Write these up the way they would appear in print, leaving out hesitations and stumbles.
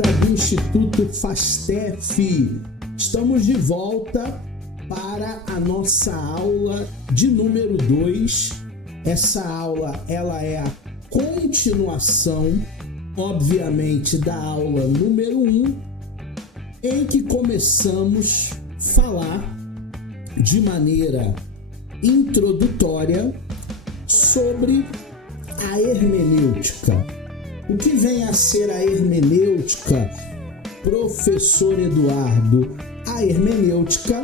do Instituto FASTEF. Estamos de volta para a nossa aula de número 2. Essa aula ela é a continuação, obviamente, da aula número 1, em que começamos a falar de maneira introdutória sobre a hermenêutica. O que vem a ser a hermenêutica, professor Eduardo? A hermenêutica,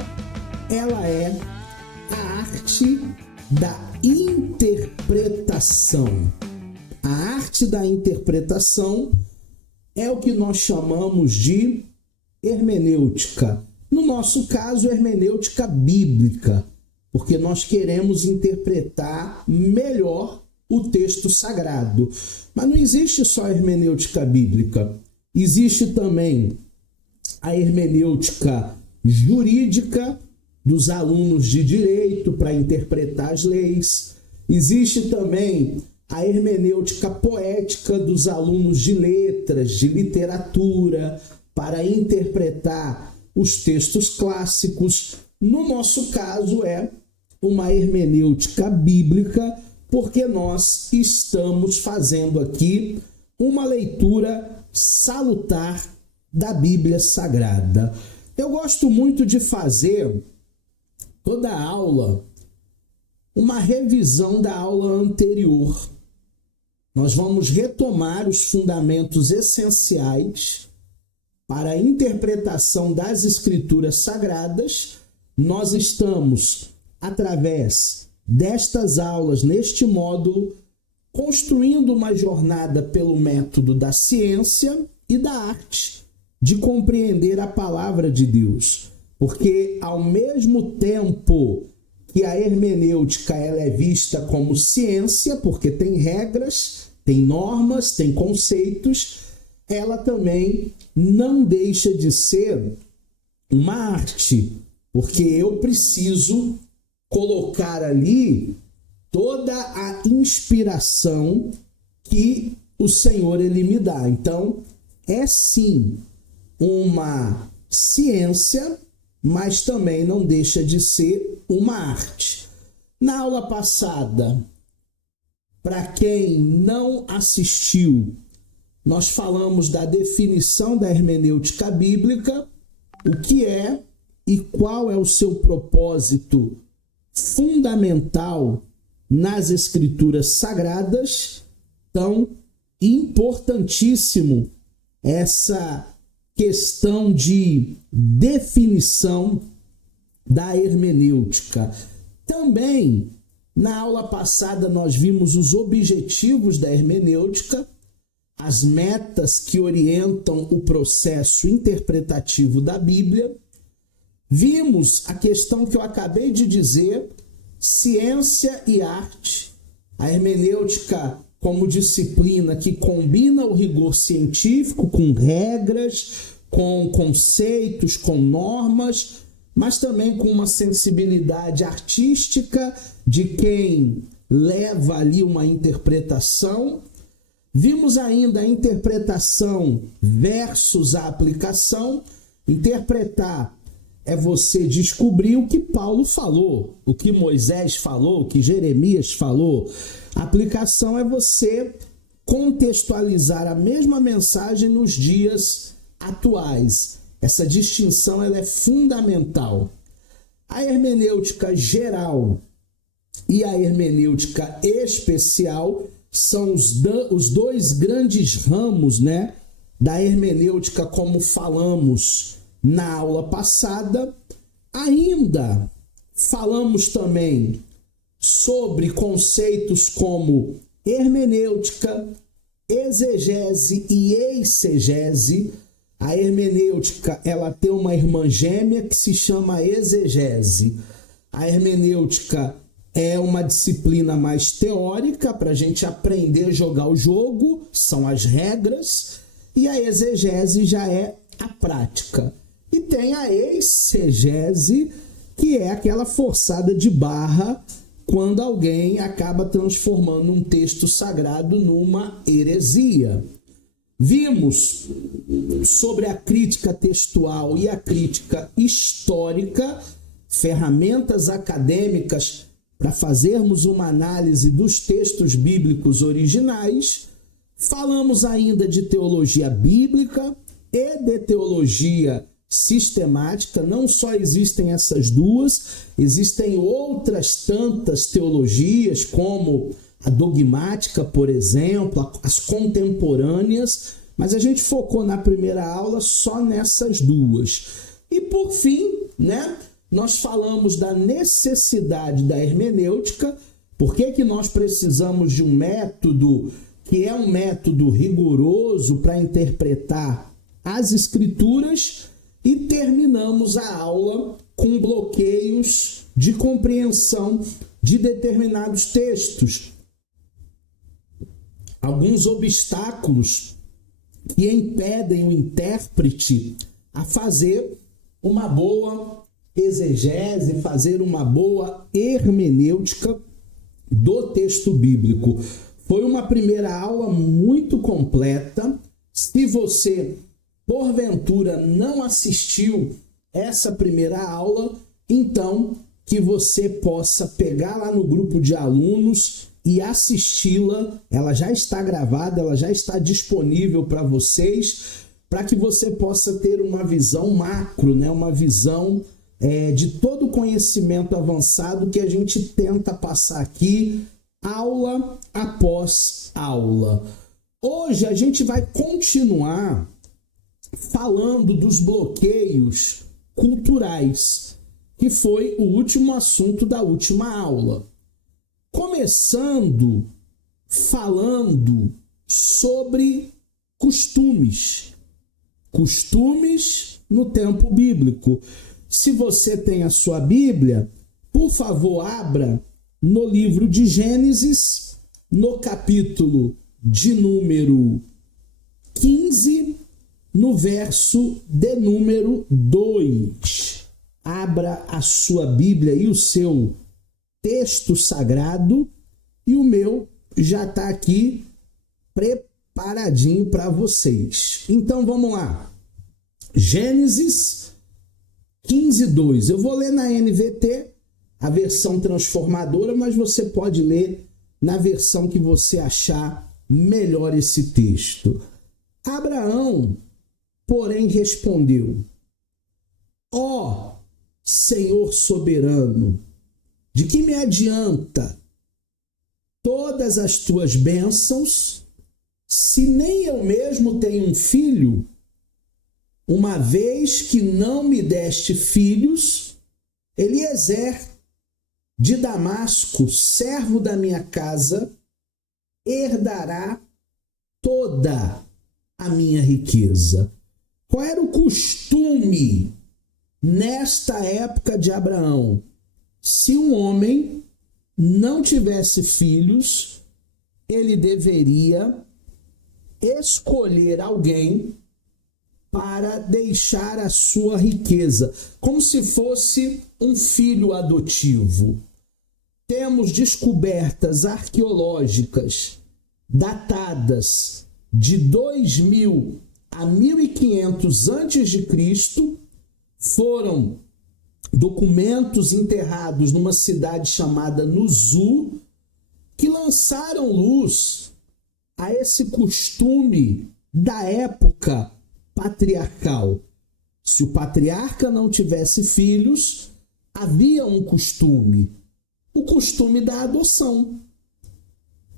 ela é a arte da interpretação. A arte da interpretação é o que nós chamamos de hermenêutica. No nosso caso, hermenêutica bíblica, porque nós queremos interpretar melhor o texto sagrado. Mas não existe só a hermenêutica bíblica. Existe também a hermenêutica jurídica dos alunos de direito para interpretar as leis. Existe também a hermenêutica poética dos alunos de letras, de literatura, para interpretar os textos clássicos. No nosso caso, é uma hermenêutica bíblica, porque nós estamos fazendo aqui uma leitura salutar da Bíblia Sagrada. Eu gosto muito de fazer toda a aula uma revisão da aula anterior. Nós vamos retomar os fundamentos essenciais para a interpretação das Escrituras Sagradas. Nós estamos, através destas aulas, neste módulo, construindo uma jornada pelo método da ciência e da arte de compreender a palavra de Deus. Porque, ao mesmo tempo que a hermenêutica ela é vista como ciência, porque tem regras, tem normas, tem conceitos, ela também não deixa de ser uma arte, porque eu preciso colocar ali toda a inspiração que o Senhor ele me dá. Então, é sim uma ciência, mas também não deixa de ser uma arte. Na aula passada, para quem não assistiu, nós falamos da definição da hermenêutica bíblica, o que é e qual é o seu propósito fundamental nas Escrituras Sagradas. Então, importantíssimo essa questão de definição da hermenêutica. Também, na aula passada, nós vimos os objetivos da hermenêutica, as metas que orientam o processo interpretativo da Bíblia. Vimos a questão que eu acabei de dizer, ciência e arte. A hermenêutica como disciplina que combina o rigor científico com regras, com conceitos, com normas, mas também com uma sensibilidade artística de quem leva ali uma interpretação. Vimos ainda a interpretação versus a aplicação. Interpretar é você descobrir o que Paulo falou, o que Moisés falou, o que Jeremias falou. A aplicação é você contextualizar a mesma mensagem nos dias atuais. Essa distinção ela é fundamental. A hermenêutica geral e a hermenêutica especial são os dois grandes ramos, né, da hermenêutica, como falamos na aula passada. Ainda falamos também sobre conceitos como hermenêutica, exegese e exegese. A hermenêutica ela tem uma irmã gêmea que se chama exegese. A hermenêutica é uma disciplina mais teórica para a gente aprender a jogar o jogo, são as regras, e a exegese já é a prática. E tem a exegese, que é aquela forçada de barra quando alguém acaba transformando um texto sagrado numa heresia. Vimos sobre a crítica textual e a crítica histórica, ferramentas acadêmicas para fazermos uma análise dos textos bíblicos originais. Falamos ainda de teologia bíblica e de teologia sistemática. Não só existem essas duas, existem outras tantas teologias, como a dogmática, por exemplo, as contemporâneas, mas a gente focou na primeira aula só nessas duas. E por fim, nós falamos da necessidade da hermenêutica. Por que nós precisamos de um método que é um método rigoroso para interpretar as Escrituras? E terminamos a aula com bloqueios de compreensão de determinados textos. Alguns obstáculos que impedem o intérprete a fazer uma boa exegese, fazer uma boa hermenêutica do texto bíblico. Foi uma primeira aula muito completa. Se você, porventura, não assistiu essa primeira aula, então que você possa pegar lá no grupo de alunos e assisti-la. Ela já está gravada, ela já está disponível para vocês, para que você possa ter uma visão macro, uma visão de todo o conhecimento avançado que a gente tenta passar aqui, aula após aula. Hoje a gente vai continuar falando dos bloqueios culturais, que foi o último assunto da última aula. Começando falando sobre costumes. Costumes no tempo bíblico. Se você tem a sua Bíblia, por favor, abra no livro de Gênesis, no capítulo de número 15, no verso de número 2. Abra a sua Bíblia e o seu texto sagrado, e o meu já está aqui preparadinho para vocês. Então vamos lá. Gênesis 15, 2. Eu vou ler na NVT, a versão transformadora, mas você pode ler na versão que você achar melhor esse texto. Abraão, porém, respondeu: Ó Senhor soberano, de que me adianta todas as tuas bênçãos, se nem eu mesmo tenho um filho? Uma vez que não me deste filhos, Eliezer de Damasco, servo da minha casa, herdará toda a minha riqueza. Qual era o costume nesta época de Abraão? Se um homem não tivesse filhos, ele deveria escolher alguém para deixar a sua riqueza, como se fosse um filho adotivo. Temos descobertas arqueológicas datadas de 2000 a 1500 a.C., foram documentos enterrados numa cidade chamada Nuzu, que lançaram luz a esse costume da época patriarcal. Se o patriarca não tivesse filhos, havia um costume, o costume da adoção.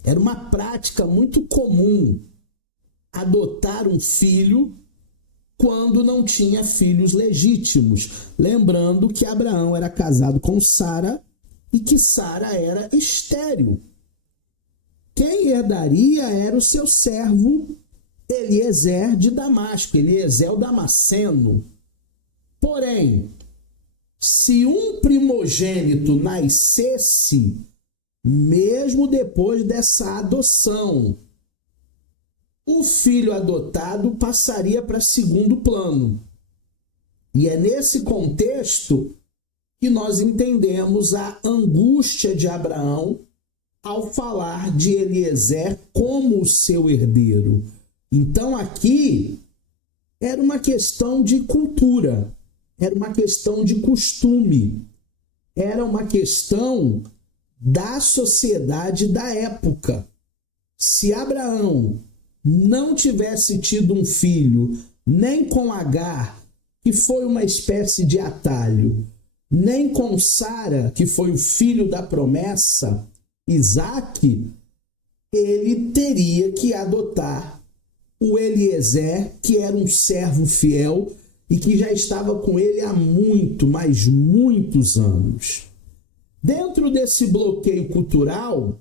Era uma prática muito comum adotar um filho quando não tinha filhos legítimos. Lembrando que Abraão era casado com Sara e que Sara era estéril. Quem herdaria era o seu servo Eliezer de Damasco, Eliezer o Damasceno. Porém, se um primogênito nascesse, mesmo depois dessa adoção, o filho adotado passaria para segundo plano. E é nesse contexto que nós entendemos a angústia de Abraão ao falar de Eliezer como o seu herdeiro. Então aqui era uma questão de cultura, era uma questão de costume, era uma questão da sociedade da época. Se Abraão não tivesse tido um filho, nem com Agar, que foi uma espécie de atalho, nem com Sara, que foi o filho da promessa, Isaque, ele teria que adotar o Eliezer, que era um servo fiel e que já estava com ele há mas muitos anos. Dentro desse bloqueio cultural,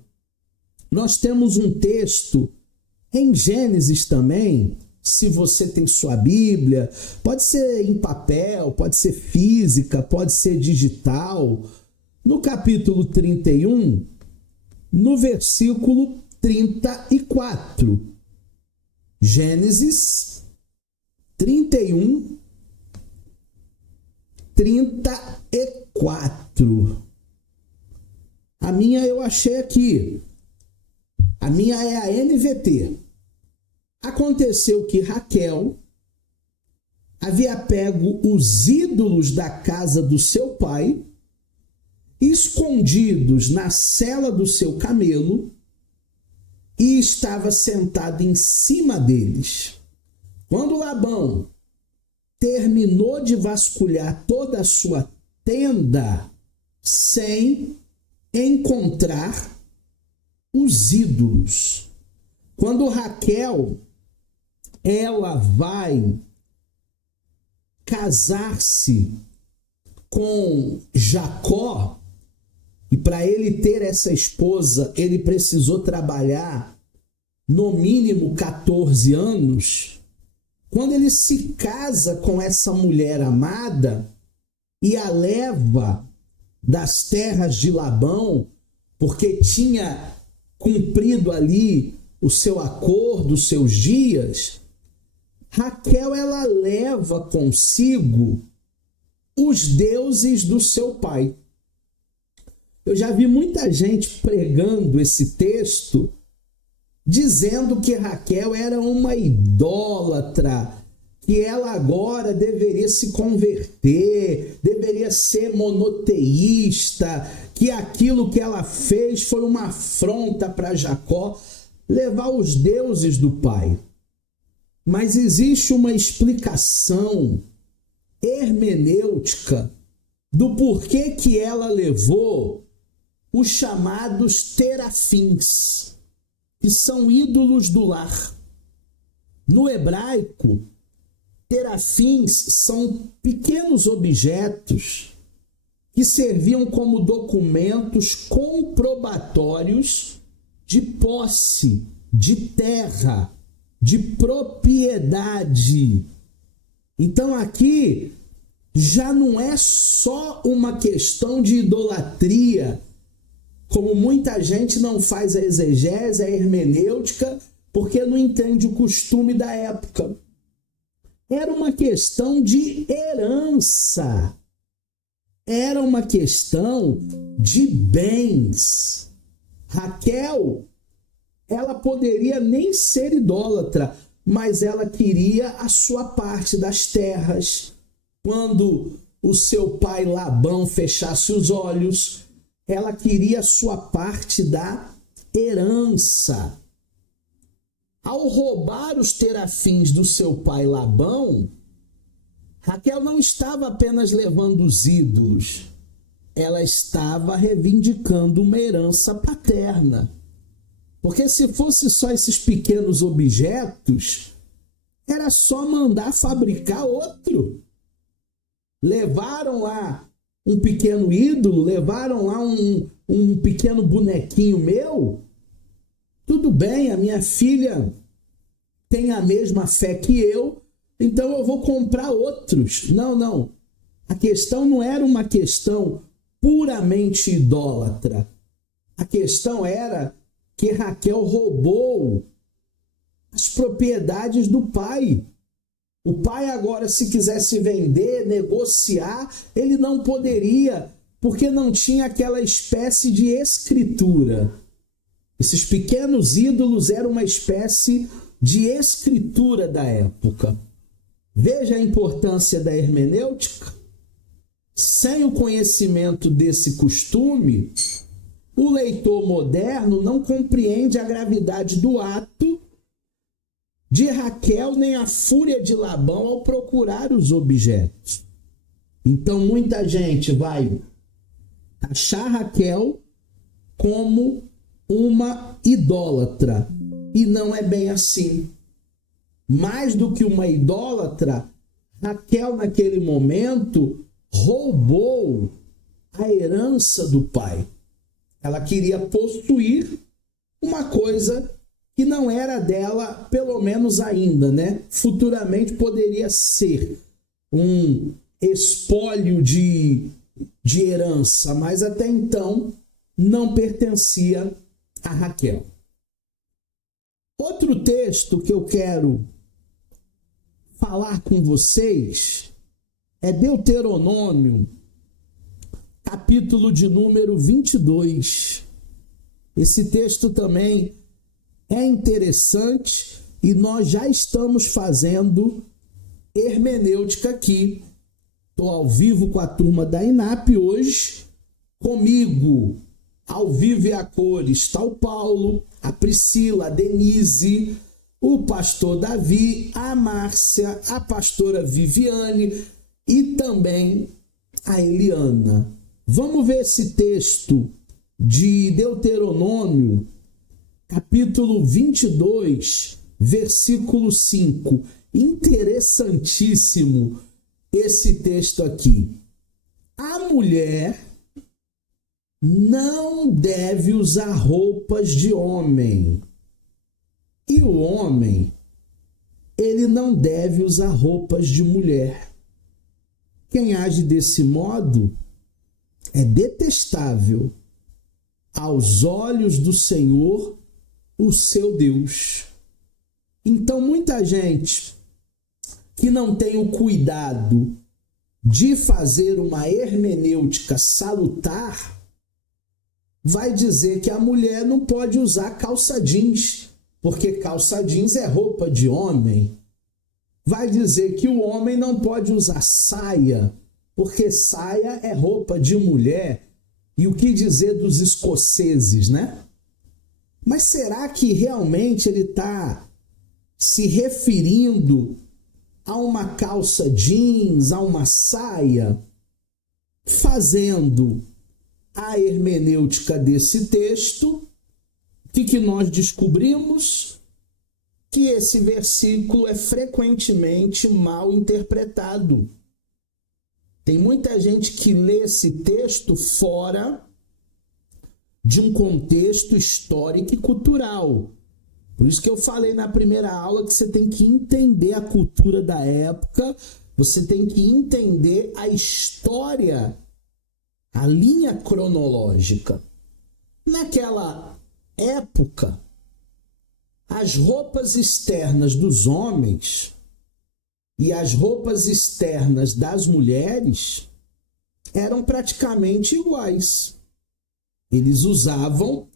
nós temos um texto em Gênesis também. Se você tem sua Bíblia, pode ser em papel, pode ser física, pode ser digital. No capítulo 31, no versículo 34. Gênesis 31, 34. A minha eu achei aqui. A minha é a NVT. Aconteceu que Raquel havia pego os ídolos da casa do seu pai, escondidos na sela do seu camelo, e estava sentada em cima deles. Quando Labão terminou de vasculhar toda a sua tenda sem encontrar os ídolos. Quando Raquel ela vai casar-se com Jacó, e para ele ter essa esposa, ele precisou trabalhar no mínimo 14 anos. Quando ele se casa com essa mulher amada e a leva das terras de Labão, porque tinha cumprido ali o seu acordo, os seus dias, Raquel ela leva consigo os deuses do seu pai. Eu já vi muita gente pregando esse texto, dizendo que Raquel era uma idólatra, que ela agora deveria se converter, deveria ser monoteísta, que aquilo que ela fez foi uma afronta para Jacó, levar os deuses do pai. Mas existe uma explicação hermenêutica do porquê que ela levou os chamados terafins, que são ídolos do lar. No hebraico, terafins são pequenos objetos que serviam como documentos comprobatórios de posse, de terra, de propriedade. Então aqui já não é só uma questão de idolatria, como muita gente não faz a exegese, a hermenêutica, porque não entende o costume da época. Era uma questão de herança. Era uma questão de bens. Raquel, ela poderia nem ser idólatra, mas ela queria a sua parte das terras. Quando o seu pai Labão fechasse os olhos, ela queria a sua parte da herança. Ao roubar os terafins do seu pai Labão, Raquel não estava apenas levando os ídolos, ela estava reivindicando uma herança paterna. Porque se fosse só esses pequenos objetos, era só mandar fabricar outro. Levaram lá um pequeno ídolo, levaram lá um pequeno bonequinho meu. Tudo bem, a minha filha tem a mesma fé que eu, então eu vou comprar outros. Não. A questão não era uma questão puramente idólatra. A questão era que Raquel roubou as propriedades do pai. O pai agora, se quisesse vender, negociar, ele não poderia, porque não tinha aquela espécie de escritura. Esses pequenos ídolos eram uma espécie de escritura da época. Veja a importância da hermenêutica. Sem o conhecimento desse costume, o leitor moderno não compreende a gravidade do ato de Raquel nem a fúria de Labão ao procurar os objetos. Então, muita gente vai achar Raquel como uma idólatra. E não é bem assim. Mais do que uma idólatra, Raquel, naquele momento, roubou a herança do pai. Ela queria possuir uma coisa que não era dela, pelo menos ainda, né? Futuramente poderia ser um espólio de herança, mas até então não pertencia a Raquel. Outro texto que eu quero falar com vocês é Deuteronômio, capítulo de número 22. Esse texto também é interessante e nós já estamos fazendo hermenêutica aqui. Estou ao vivo com a turma da INAP hoje. Comigo, ao vivo e a cores, está o Paulo, a Priscila, a Denise, o pastor Davi, a Márcia, a pastora Viviane e também a Eliana. Vamos ver esse texto de Deuteronômio, capítulo 22, versículo 5. Interessantíssimo esse texto aqui. A mulher não deve usar roupas de homem. E o homem, ele não deve usar roupas de mulher. Quem age desse modo é detestável aos olhos do Senhor, o seu Deus. Então, muita gente que não tem o cuidado de fazer uma hermenêutica salutar, vai dizer que a mulher não pode usar calça jeans, porque calça jeans é roupa de homem. Vai dizer que o homem não pode usar saia, porque saia é roupa de mulher. E o que dizer dos escoceses, né? Mas será que realmente ele está se referindo a uma calça jeans, a uma saia? Fazendo a hermenêutica desse texto, o que nós descobrimos? Que esse versículo é frequentemente mal interpretado. Tem muita gente que lê esse texto fora de um contexto histórico e cultural. Por isso que eu falei na primeira aula que você tem que entender a cultura da época, você tem que entender a história, a linha cronológica. Naquela época, as roupas externas dos homens e as roupas externas das mulheres eram praticamente iguais. Eles usavam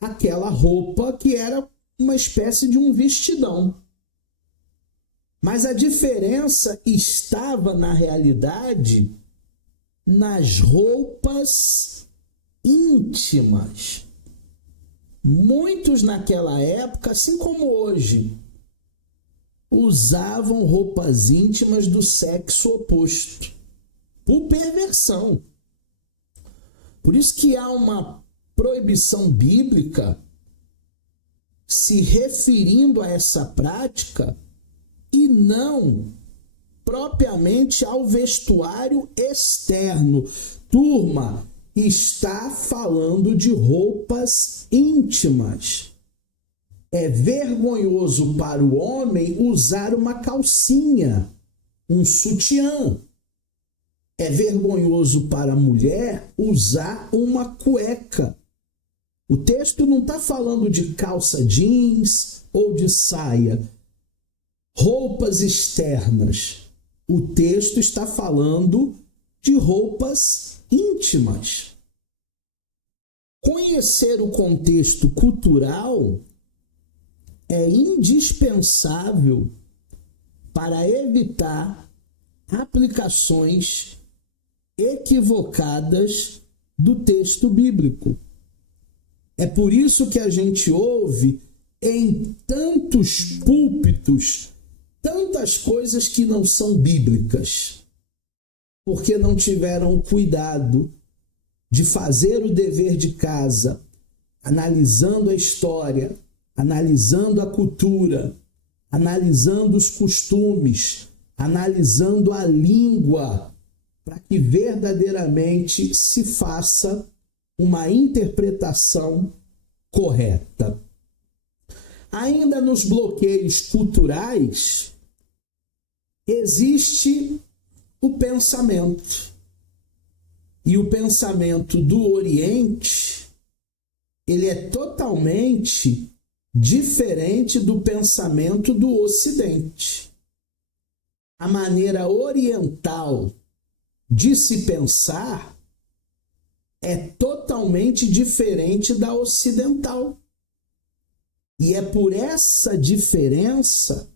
aquela roupa que era uma espécie de um vestidão. Mas a diferença estava, na realidade, nas roupas íntimas. Muitos naquela época, assim como hoje, usavam roupas íntimas do sexo oposto, por perversão. Por isso que há uma proibição bíblica se referindo a essa prática e não propriamente ao vestuário externo. Turma, está falando de roupas íntimas. É vergonhoso para o homem usar uma calcinha, um sutiã. É vergonhoso para a mulher usar uma cueca. O texto não está falando de calça jeans ou de saia. Roupas externas. O texto está falando de roupas íntimas. Conhecer o contexto cultural é indispensável para evitar aplicações equivocadas do texto bíblico. É por isso que a gente ouve em tantos púlpitos tantas coisas que não são bíblicas, porque não tiveram cuidado de fazer o dever de casa, analisando a história, analisando a cultura, analisando os costumes, analisando a língua, para que verdadeiramente se faça uma interpretação correta. Ainda nos bloqueios culturais, existe o pensamento. E o pensamento do Oriente, ele é totalmente diferente do pensamento do Ocidente. A maneira oriental de se pensar é totalmente diferente da ocidental. E é por essa diferença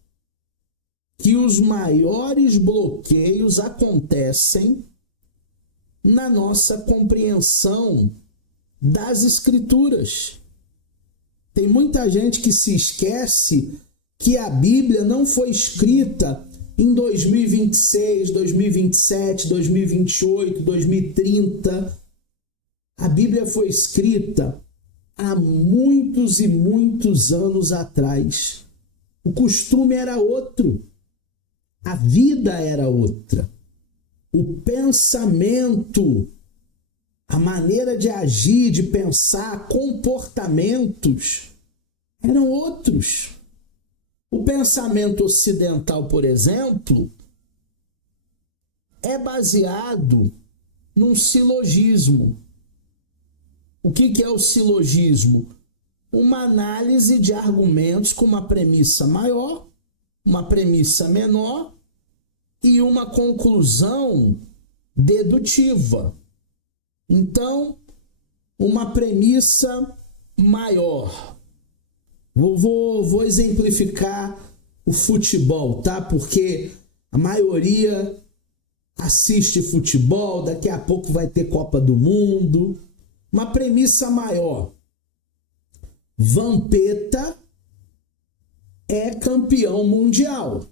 que os maiores bloqueios acontecem na nossa compreensão das Escrituras. Tem muita gente que se esquece que a Bíblia não foi escrita em 2026, 2027, 2028, 2030. A Bíblia foi escrita há muitos e muitos anos atrás. O costume era outro. A vida era outra. O pensamento, a maneira de agir, de pensar, comportamentos eram outros. O pensamento ocidental, por exemplo, é baseado num silogismo. O que é o silogismo? Uma análise de argumentos com uma premissa maior, uma premissa menor e uma conclusão dedutiva. Então, uma premissa maior. Vou exemplificar o futebol, tá? Porque a maioria assiste futebol, daqui a pouco vai ter Copa do Mundo. Uma premissa maior. Vampeta é campeão mundial.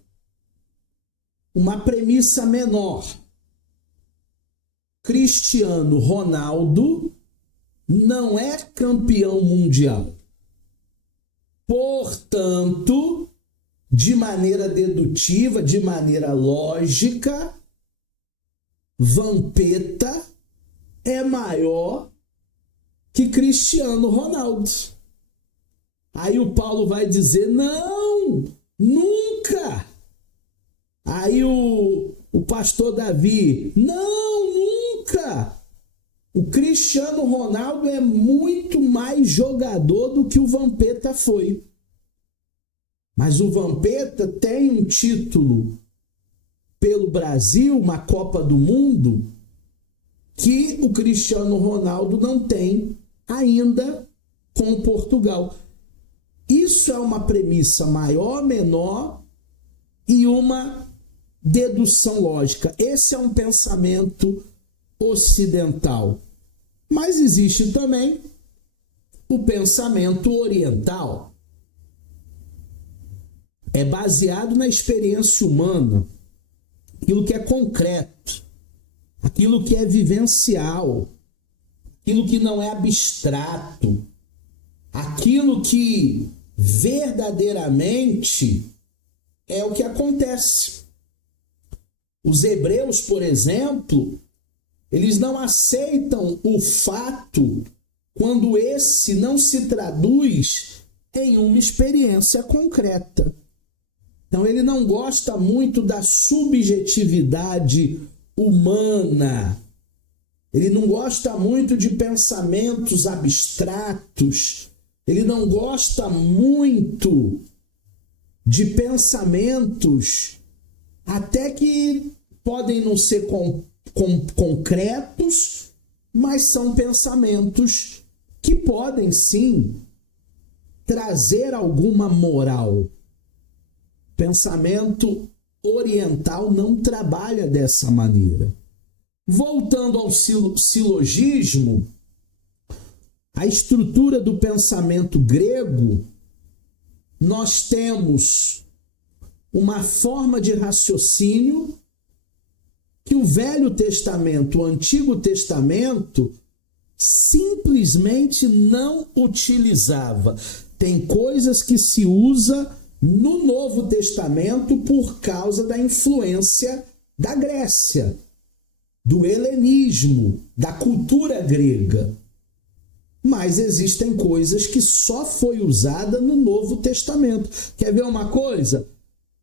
Uma premissa menor. Cristiano Ronaldo não é campeão mundial. Portanto, de maneira dedutiva, de maneira lógica, Vampeta é maior que Cristiano Ronaldo. Aí o Paulo vai dizer, não, nunca. Aí o pastor Davi, não, nunca. O Cristiano Ronaldo é muito mais jogador do que o Vampeta foi. Mas o Vampeta tem um título pelo Brasil, uma Copa do Mundo, que o Cristiano Ronaldo não tem ainda com Portugal. Isso é uma premissa maior, menor e uma dedução lógica. Esse é um pensamento ocidental. Mas existe também o pensamento oriental. É baseado na experiência humana, aquilo que é concreto, aquilo que é vivencial, aquilo que não é abstrato, aquilo que verdadeiramente é o que acontece. Os hebreus, por exemplo, eles não aceitam o fato quando esse não se traduz em uma experiência concreta. Então ele não gosta muito da subjetividade humana. Ele não gosta muito de pensamentos abstratos. Ele não gosta muito de pensamentos até que podem não ser concretos, mas são pensamentos que podem sim trazer alguma moral. Pensamento oriental não trabalha dessa maneira. Voltando ao silogismo, a estrutura do pensamento grego, nós temos uma forma de raciocínio que o Velho Testamento, o Antigo Testamento, simplesmente não utilizava. Tem coisas que se usa no Novo Testamento por causa da influência da Grécia, do helenismo, da cultura grega. Mas existem coisas que só foi usada no Novo Testamento. Quer ver uma coisa?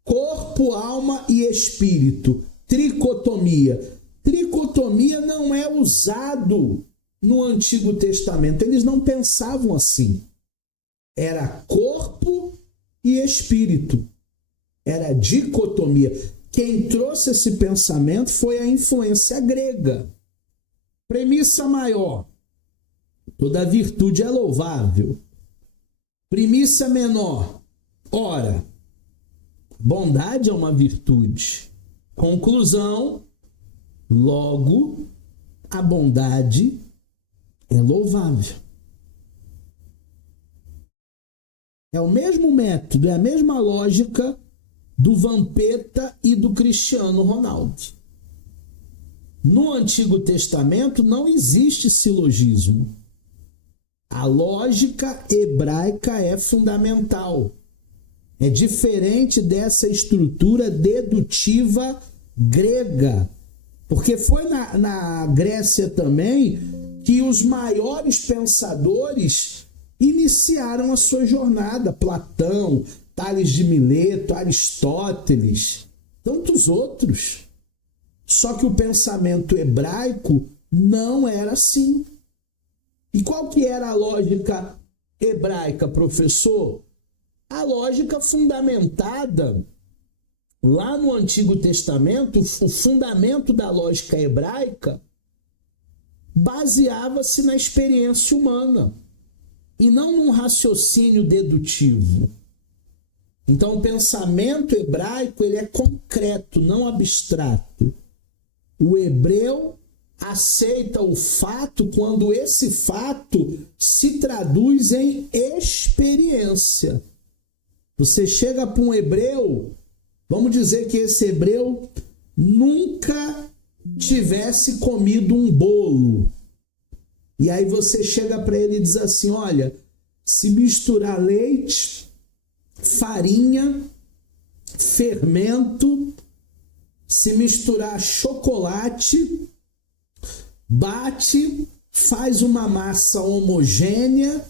Corpo, alma e espírito. Tricotomia. Tricotomia não é usado no Antigo Testamento. Eles não pensavam assim. Era corpo e espírito. Era dicotomia. Quem trouxe esse pensamento foi a influência grega. Premissa maior. Toda virtude é louvável. Premissa menor. Ora, bondade é uma virtude. Conclusão, logo, a bondade é louvável. É o mesmo método, é a mesma lógica do Vampeta e do Cristiano Ronaldo. No Antigo Testamento não existe silogismo. A lógica hebraica é fundamental. É diferente dessa estrutura dedutiva grega. Porque foi na Grécia também que os maiores pensadores iniciaram a sua jornada. Platão, Tales de Mileto, Aristóteles, tantos outros. Só que o pensamento hebraico não era assim. E qual que era a lógica hebraica, professor? A lógica fundamentada lá no Antigo Testamento, o fundamento da lógica hebraica baseava-se na experiência humana e não num raciocínio dedutivo. Então, o pensamento hebraico ele é concreto, não abstrato. O hebreu aceita o fato quando esse fato se traduz em experiência. Você chega para um hebreu, vamos dizer que esse hebreu nunca tivesse comido um bolo. E aí você chega para ele e diz assim, olha, se misturar leite, farinha, fermento, se misturar chocolate, bate, faz uma massa homogênea,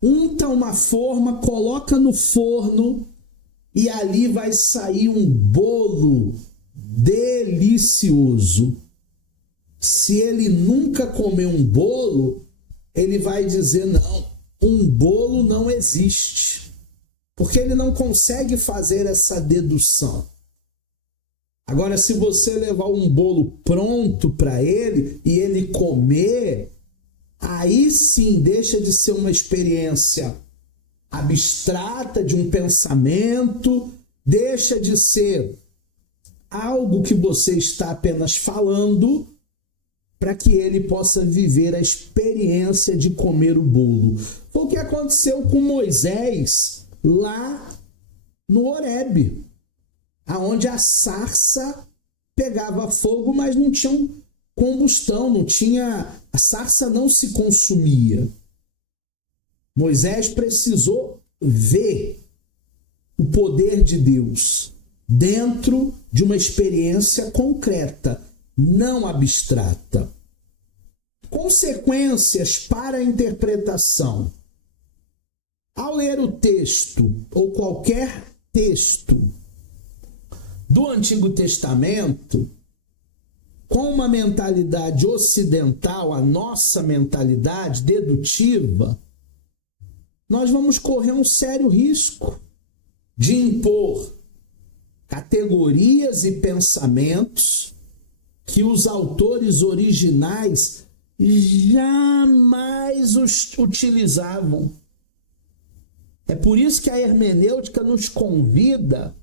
unta uma forma, coloca no forno e ali vai sair um bolo delicioso. Se ele nunca comeu um bolo, ele vai dizer não, um bolo não existe. Porque ele não consegue fazer essa dedução. Agora, se você levar um bolo pronto para ele e ele comer, aí sim deixa de ser uma experiência abstrata de um pensamento, deixa de ser algo que você está apenas falando para que ele possa viver a experiência de comer o bolo. Foi o que aconteceu com Moisés lá no Horebe, aonde a sarça pegava fogo, mas não tinha combustão, a sarça não se consumia. Moisés precisou ver o poder de Deus dentro de uma experiência concreta, não abstrata. Consequências para a interpretação. Ao ler o texto, ou qualquer texto do Antigo Testamento, com uma mentalidade ocidental, a nossa mentalidade dedutiva, nós vamos correr um sério risco de impor categorias e pensamentos que os autores originais jamais utilizavam. É por isso que a hermenêutica nos convida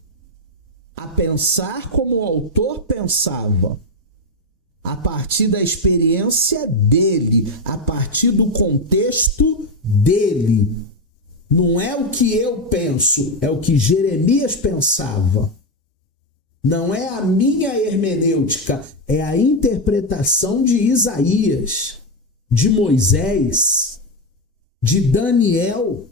a pensar como o autor pensava, a partir da experiência dele, a partir do contexto dele. Não é o que eu penso, é o que Jeremias pensava. Não é a minha hermenêutica, é a interpretação de Isaías, de Moisés, de Daniel.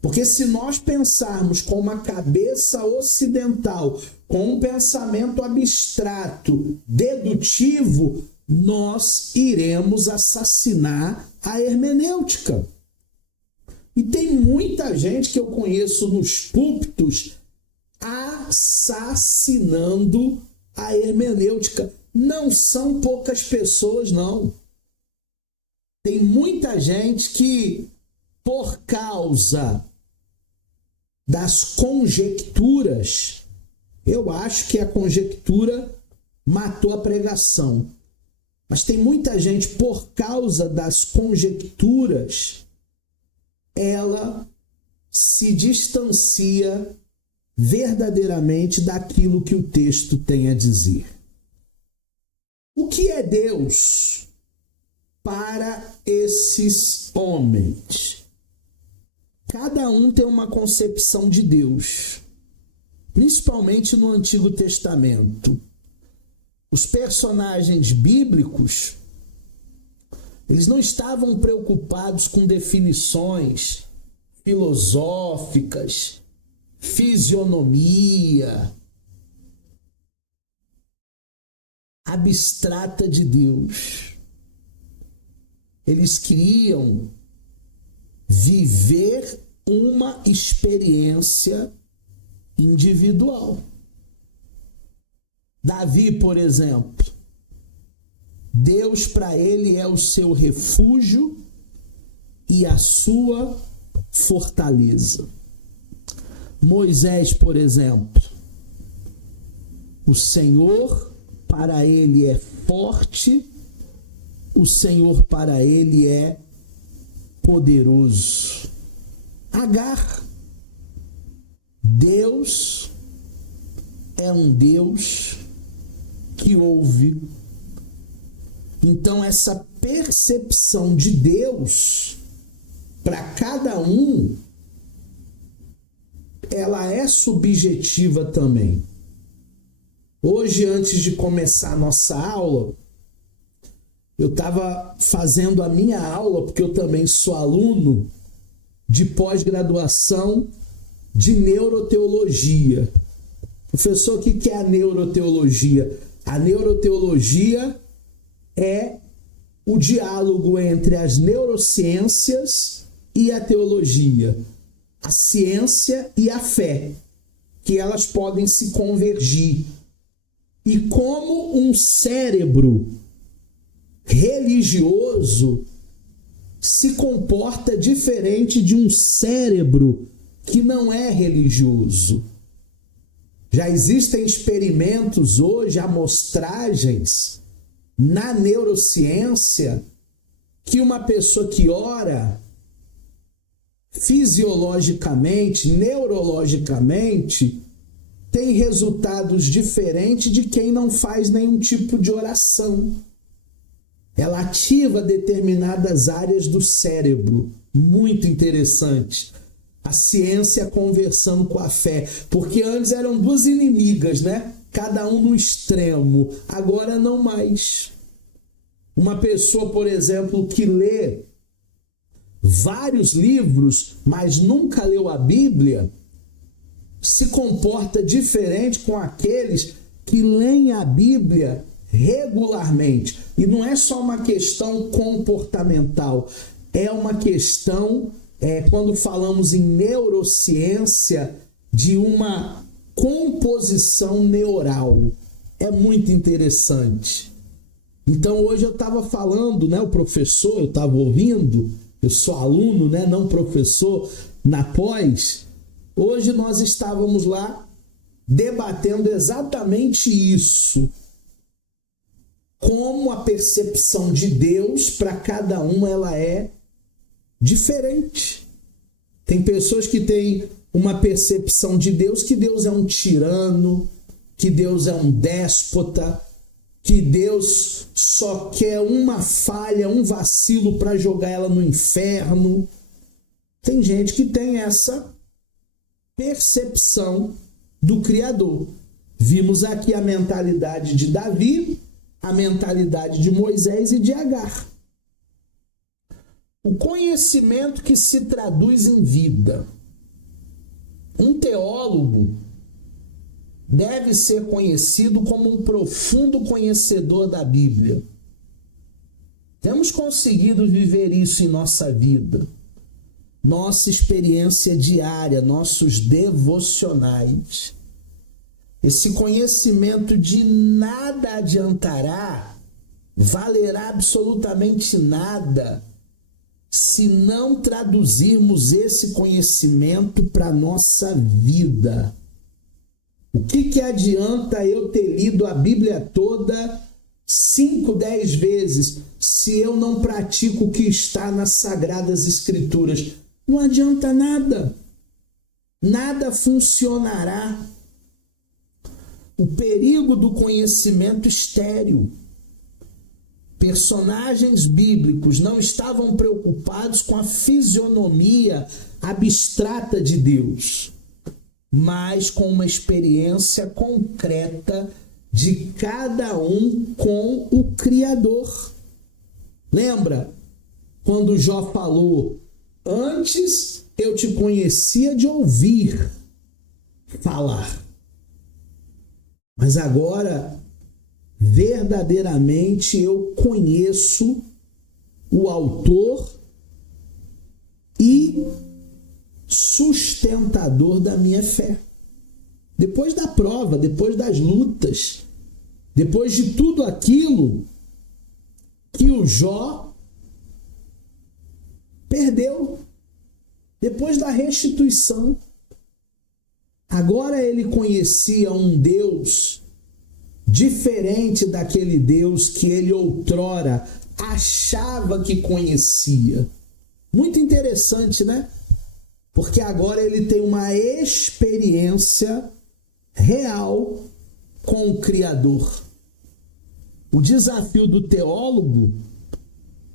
Porque se nós pensarmos com uma cabeça ocidental, com um pensamento abstrato, dedutivo, nós iremos assassinar a hermenêutica. E tem muita gente que eu conheço nos púlpitos assassinando a hermenêutica. Não são poucas pessoas, não. Tem muita gente que, por causa das conjecturas, eu acho que a conjectura matou a pregação. Mas tem muita gente, por causa das conjecturas, ela se distancia verdadeiramente daquilo que o texto tem a dizer. O que é Deus para esses homens? Cada um tem uma concepção de Deus, principalmente no Antigo Testamento. Os personagens bíblicos, eles não estavam preocupados com definições filosóficas, fisionomia abstrata de Deus. Eles queriam viver uma experiência individual. Davi, por exemplo, Deus para ele é o seu refúgio e a sua fortaleza. Moisés, por exemplo, o Senhor para ele é forte, o Senhor para ele é poderoso. Agar, Deus é um Deus que ouve. Então essa percepção de Deus para cada um, ela é subjetiva também. Hoje, antes de começar a nossa aula, eu estava fazendo a minha aula, porque eu também sou aluno de pós-graduação de neuroteologia. Professor, o que é a neuroteologia? A neuroteologia é o diálogo entre as neurociências e a teologia, a ciência e a fé, que elas podem se convergir. E como um cérebro religioso se comporta diferente de um cérebro que não é religioso. Já existem experimentos hoje, amostragens na neurociência, que uma pessoa que ora fisiologicamente, neurologicamente, tem resultados diferentes de quem não faz nenhum tipo de oração. Ela ativa determinadas áreas do cérebro. Muito interessante. A ciência conversando com a fé. Porque antes eram duas inimigas, né? Cada um no extremo. Agora não mais. Uma pessoa, por exemplo, que lê vários livros, mas nunca leu a Bíblia, se comporta diferente com aqueles que leem a Bíblia regularmente. E não é só uma questão comportamental, é uma questão, quando falamos em neurociência, de uma composição neural. É muito interessante. Então hoje eu estava falando, né, o professor, eu estava ouvindo, eu sou aluno, né, não professor, na pós. Hoje nós estávamos lá debatendo exatamente isso. Como a percepção de Deus para cada um ela é diferente. Tem pessoas que têm uma percepção de Deus que Deus é um tirano, que Deus é um déspota, que Deus só quer uma falha, um vacilo para jogar ela no inferno. Tem gente que tem essa percepção do Criador. Vimos aqui a mentalidade de Davi, a mentalidade de Moisés e de Agar. O conhecimento que se traduz em vida. Um teólogo deve ser conhecido como um profundo conhecedor da Bíblia. Temos conseguido viver isso em nossa vida. Nossa experiência diária, nossos devocionais. Esse conhecimento de nada adiantará, valerá absolutamente nada, se não traduzirmos esse conhecimento para a nossa vida. O que adianta eu ter lido a Bíblia toda 5, 10 vezes, se eu não pratico o que está nas Sagradas Escrituras? Não adianta nada. Nada funcionará. O perigo do conhecimento estéril. Personagens bíblicos não estavam preocupados com a fisionomia abstrata de Deus, mas com uma experiência concreta de cada um com o Criador. Lembra quando Jó falou: antes eu te conhecia de ouvir falar, mas agora verdadeiramente eu conheço o autor e sustentador da minha fé. Depois da prova, depois das lutas, depois de tudo aquilo que o Jó perdeu, depois da restituição, agora ele conhecia um Deus diferente daquele Deus que ele outrora achava que conhecia. Muito interessante, né? Porque agora ele tem uma experiência real com o Criador. O desafio do teólogo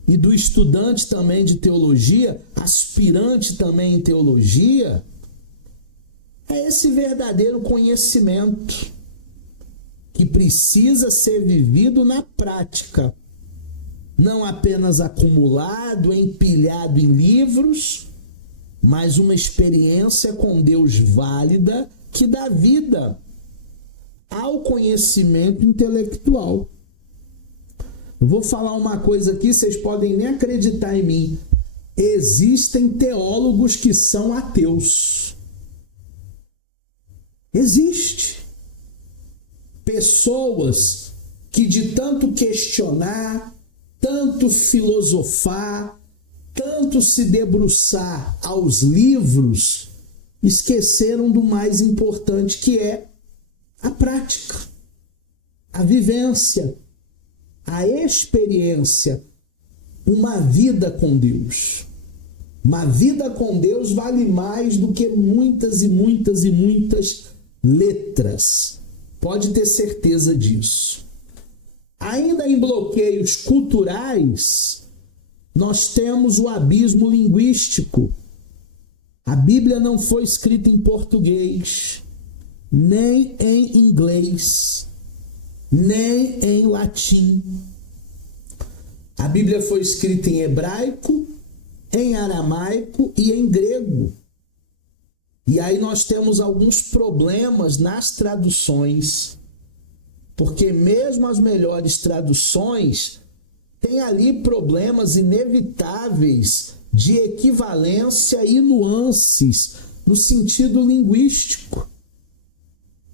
e do estudante também de teologia, aspirante também em teologia, é esse verdadeiro conhecimento que precisa ser vivido na prática, não apenas acumulado, empilhado em livros, mas uma experiência com Deus válida que dá vida ao conhecimento intelectual. Eu vou falar uma coisa aqui, vocês podem nem acreditar em mim. Existem teólogos que são ateus. Existe. Pessoas que de tanto questionar, tanto filosofar, tanto se debruçar aos livros, esqueceram do mais importante, que é a prática, a vivência, a experiência, uma vida com Deus. Uma vida com Deus vale mais do que muitas e muitas e muitas letras. Pode ter certeza disso. Ainda em bloqueios culturais, nós temos o abismo linguístico. A Bíblia não foi escrita em português, nem em inglês, nem em latim. A Bíblia foi escrita em hebraico, em aramaico e em grego. E aí nós temos alguns problemas nas traduções, porque mesmo as melhores traduções têm ali problemas inevitáveis de equivalência e nuances no sentido linguístico.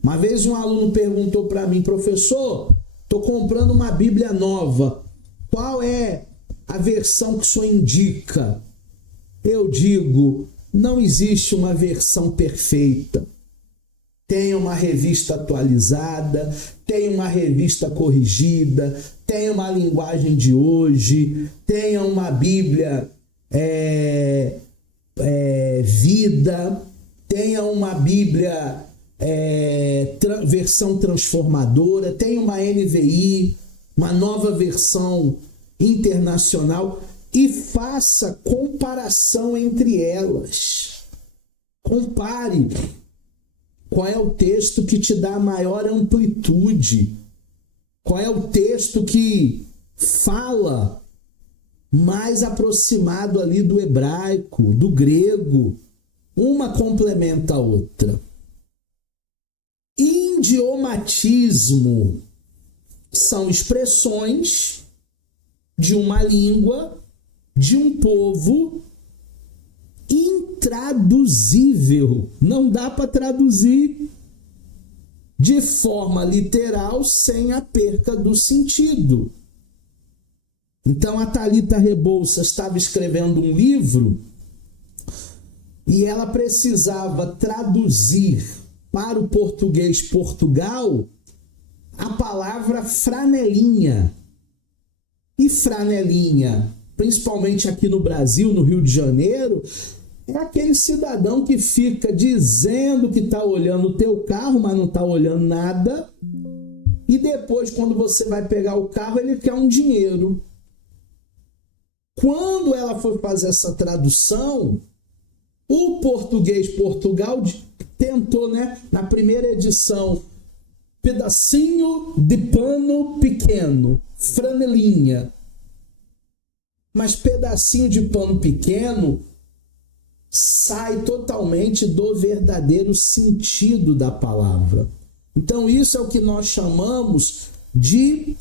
Uma vez um aluno perguntou para mim: professor, estou comprando uma Bíblia nova, qual é a versão que o senhor indica? Eu digo: não existe uma versão perfeita. Tem uma revista atualizada, tem uma revista corrigida, tem uma linguagem de hoje, tem uma Bíblia Vida, tenha uma Bíblia versão transformadora, tenha uma NVI, uma nova versão internacional, e faça comparação entre elas. Compare qual é o texto que te dá maior amplitude, qual é o texto que fala mais aproximado ali do hebraico, do grego. Uma complementa a outra. Idiomatismo são expressões de uma língua, de um povo, intraduzível. Não dá para traduzir de forma literal sem a perca do sentido. Então a Thalita Rebouças estava escrevendo um livro e ela precisava traduzir para o português Portugal a palavra franelinha. E franelinha, principalmente aqui no Brasil, no Rio de Janeiro, é aquele cidadão que fica dizendo que está olhando o teu carro, mas não está olhando nada. E depois, quando você vai pegar o carro, ele quer um dinheiro. Quando ela foi fazer essa tradução, o português Portugal tentou, na primeira edição, pedacinho de pano pequeno, franelinha. Mas pedacinho de pano pequeno sai totalmente do verdadeiro sentido da palavra. Então isso é o que nós chamamos de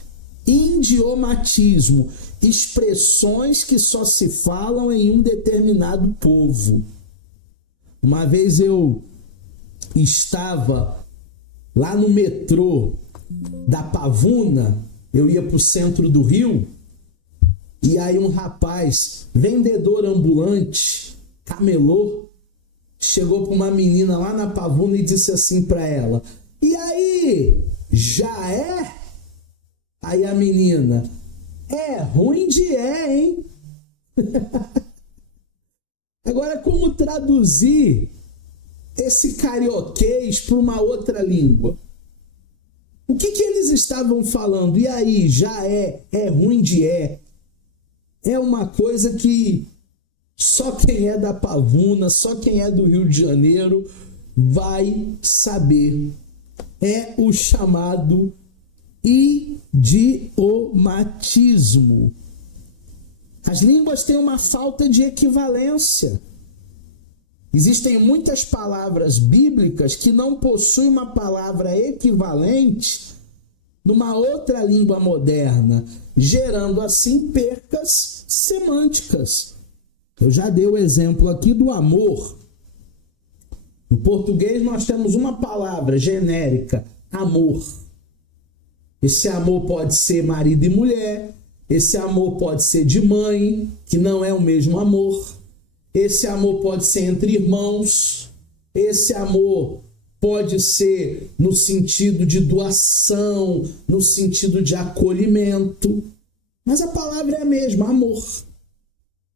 idiomatismo, expressões que só se falam em um determinado povo. Uma vez eu estava lá no metrô da Pavuna, eu ia para o centro do Rio, e aí um rapaz, vendedor ambulante, camelô, chegou para uma menina lá na Pavuna e disse assim para ela: "E aí, já é?" Aí a menina: "É ruim de hein?" Agora, como traduzir esse carioquês para uma outra língua? O que eles estavam falando? E aí, já é ruim de é? É uma coisa que só quem é da Pavuna, só quem é do Rio de Janeiro vai saber. É o chamado idiomatismo. As línguas têm uma falta de equivalência. Existem muitas palavras bíblicas que não possuem uma palavra equivalente numa outra língua moderna, gerando assim percas semânticas. Eu já dei o exemplo aqui do amor. No português nós temos uma palavra genérica, amor. Esse amor pode ser marido e mulher, esse amor pode ser de mãe, que não é o mesmo amor. Esse amor pode ser entre irmãos, esse amor pode ser no sentido de doação, no sentido de acolhimento, mas a palavra é a mesma, amor.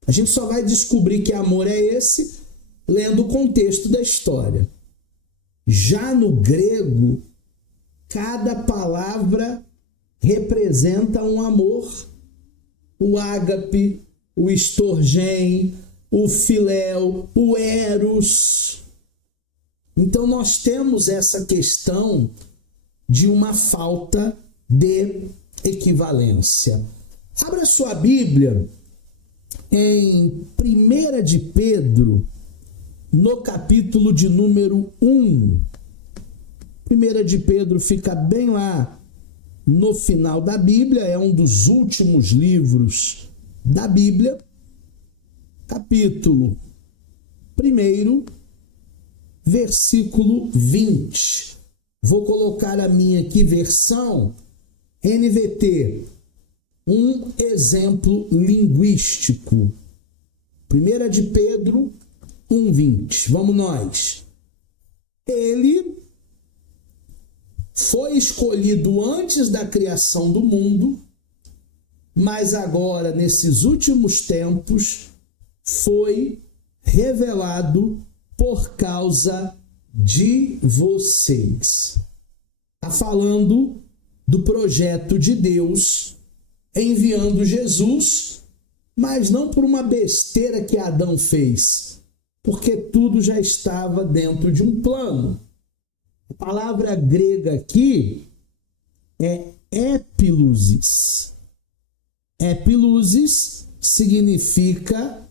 A gente só vai descobrir que amor é esse lendo o contexto da história. Já no grego, cada palavra representa um amor. O ágape, o estorgém, o filéu, o eros. Então nós temos essa questão de uma falta de equivalência. Abra sua Bíblia em 1 de Pedro, no capítulo de número 1. 1 de Pedro fica bem lá no final da Bíblia, é um dos últimos livros da Bíblia. Capítulo 1, versículo 20. Vou colocar a minha aqui, versão NVT, um exemplo linguístico. 1 de Pedro 1:20. Vamos nós. Ele foi escolhido antes da criação do mundo, mas agora, nesses últimos tempos, foi revelado por causa de vocês. Está falando do projeto de Deus enviando Jesus, mas não por uma besteira que Adão fez, porque tudo já estava dentro de um plano. A palavra grega aqui é epilusis. Epilusis significa,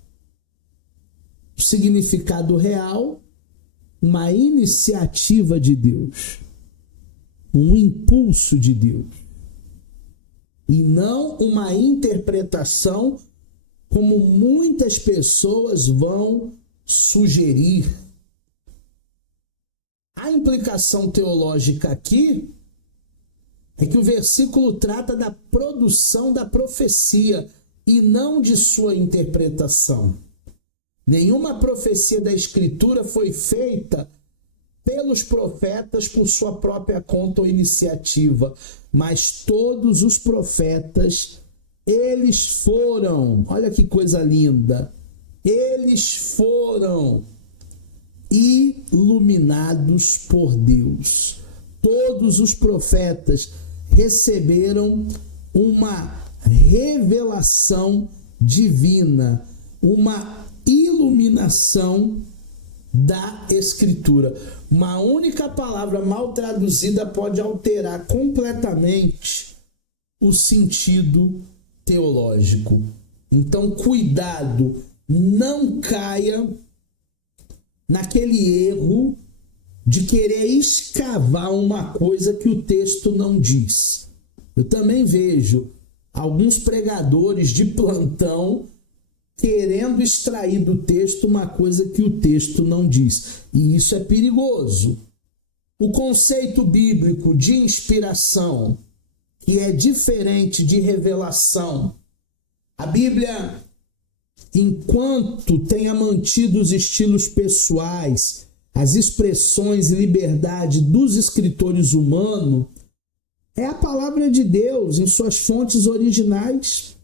o significado real, uma iniciativa de Deus, um impulso de Deus, e não uma interpretação como muitas pessoas vão sugerir. A implicação teológica aqui é que o versículo trata da produção da profecia e não de sua interpretação. Nenhuma profecia da Escritura foi feita pelos profetas por sua própria conta ou iniciativa, mas todos os profetas, eles foram, olha que coisa linda, eles foram iluminados por Deus. Todos os profetas receberam uma revelação divina, uma iluminação da Escritura. Uma única palavra mal traduzida pode alterar completamente o sentido teológico. Então, cuidado, não caia naquele erro de querer escavar uma coisa que o texto não diz. Eu também vejo alguns pregadores de plantão querendo extrair do texto uma coisa que o texto não diz. E isso é perigoso. O conceito bíblico de inspiração, que é diferente de revelação, a Bíblia, enquanto tenha mantido os estilos pessoais, as expressões e liberdade dos escritores humanos, é a palavra de Deus em suas fontes originais.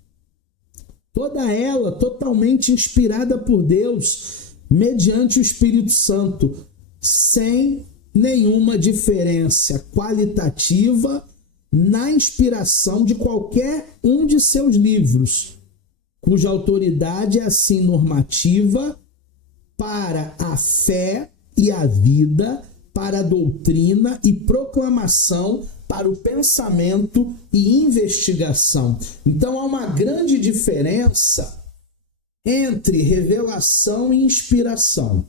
Toda ela totalmente inspirada por Deus, mediante o Espírito Santo, sem nenhuma diferença qualitativa na inspiração de qualquer um de seus livros, cuja autoridade é assim normativa para a fé e a vida, para a doutrina e proclamação, para o pensamento e investigação. Então há uma grande diferença entre revelação e inspiração.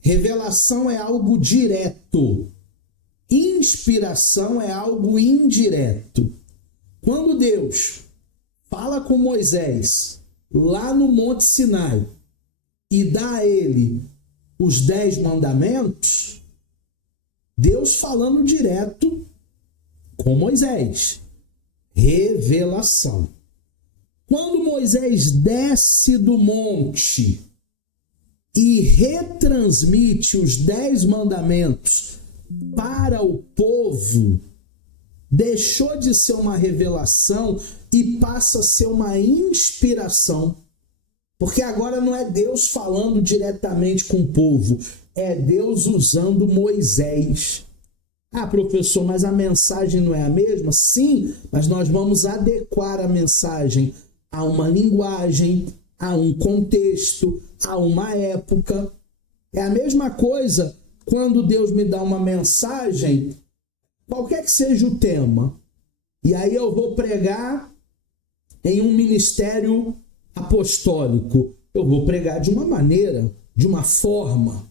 Revelação é algo direto. Inspiração é algo indireto. Quando Deus fala com Moisés lá no Monte Sinai e dá a ele os 10 mandamentos, Deus falando direto com Moisés. Revelação. Quando Moisés desce do monte e retransmite os 10 mandamentos para o povo, deixou de ser uma revelação e passa a ser uma inspiração. Porque agora não é Deus falando diretamente com o povo, é Deus usando Moisés. Ah, professor, mas a mensagem não é a mesma? Sim, mas nós vamos adequar a mensagem a uma linguagem, a um contexto, a uma época. É a mesma coisa quando Deus me dá uma mensagem, qualquer que seja o tema, e aí eu vou pregar em um ministério apostólico. Eu vou pregar de uma maneira, de uma forma.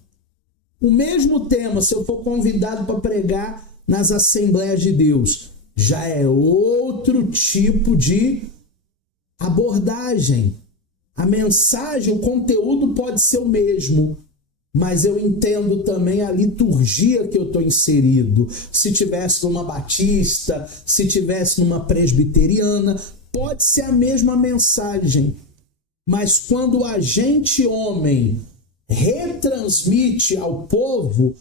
O mesmo tema, se eu for convidado para pregar nas Assembleias de Deus, já é outro tipo de abordagem. A mensagem, o conteúdo pode ser o mesmo, mas eu entendo também a liturgia que eu estou inserido. Se tivesse numa batista, se tivesse numa presbiteriana, pode ser a mesma mensagem. Mas quando o agente homem retransmite ao povo,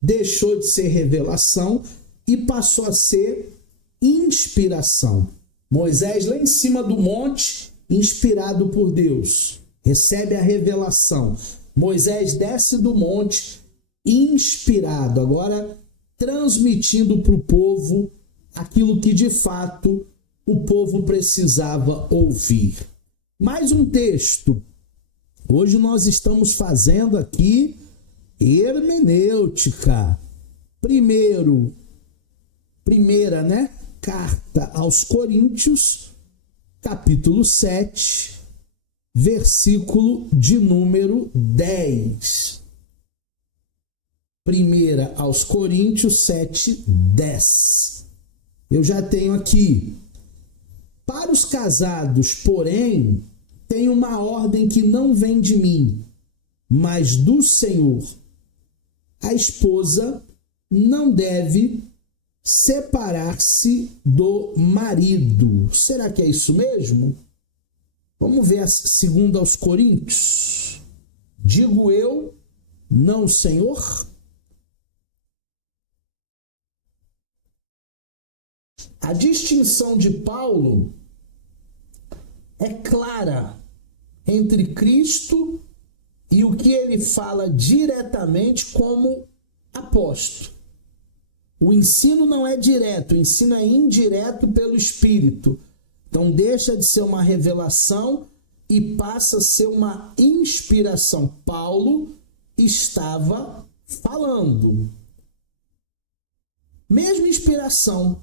deixou de ser revelação e passou a ser inspiração. Moisés lá em cima do monte, inspirado por Deus, recebe a revelação. Moisés desce do monte inspirado, agora transmitindo para o povo aquilo que de fato o povo precisava ouvir. Mais um texto. Hoje nós estamos fazendo aqui hermenêutica. Primeira carta aos Coríntios, capítulo 7, versículo de número 10. Primeira aos Coríntios 7, 10. Eu já tenho aqui. Para os casados, porém, tem uma ordem que não vem de mim, mas do Senhor. A esposa não deve separar-se do marido. Será que é isso mesmo? Vamos ver a segunda aos Coríntios. Digo eu, não o Senhor? A distinção de Paulo é clara entre Cristo e o que ele fala diretamente como apóstolo. O ensino não é direto, o ensino é indireto pelo Espírito. Então deixa de ser uma revelação e passa a ser uma inspiração. Paulo estava falando. Mesma inspiração,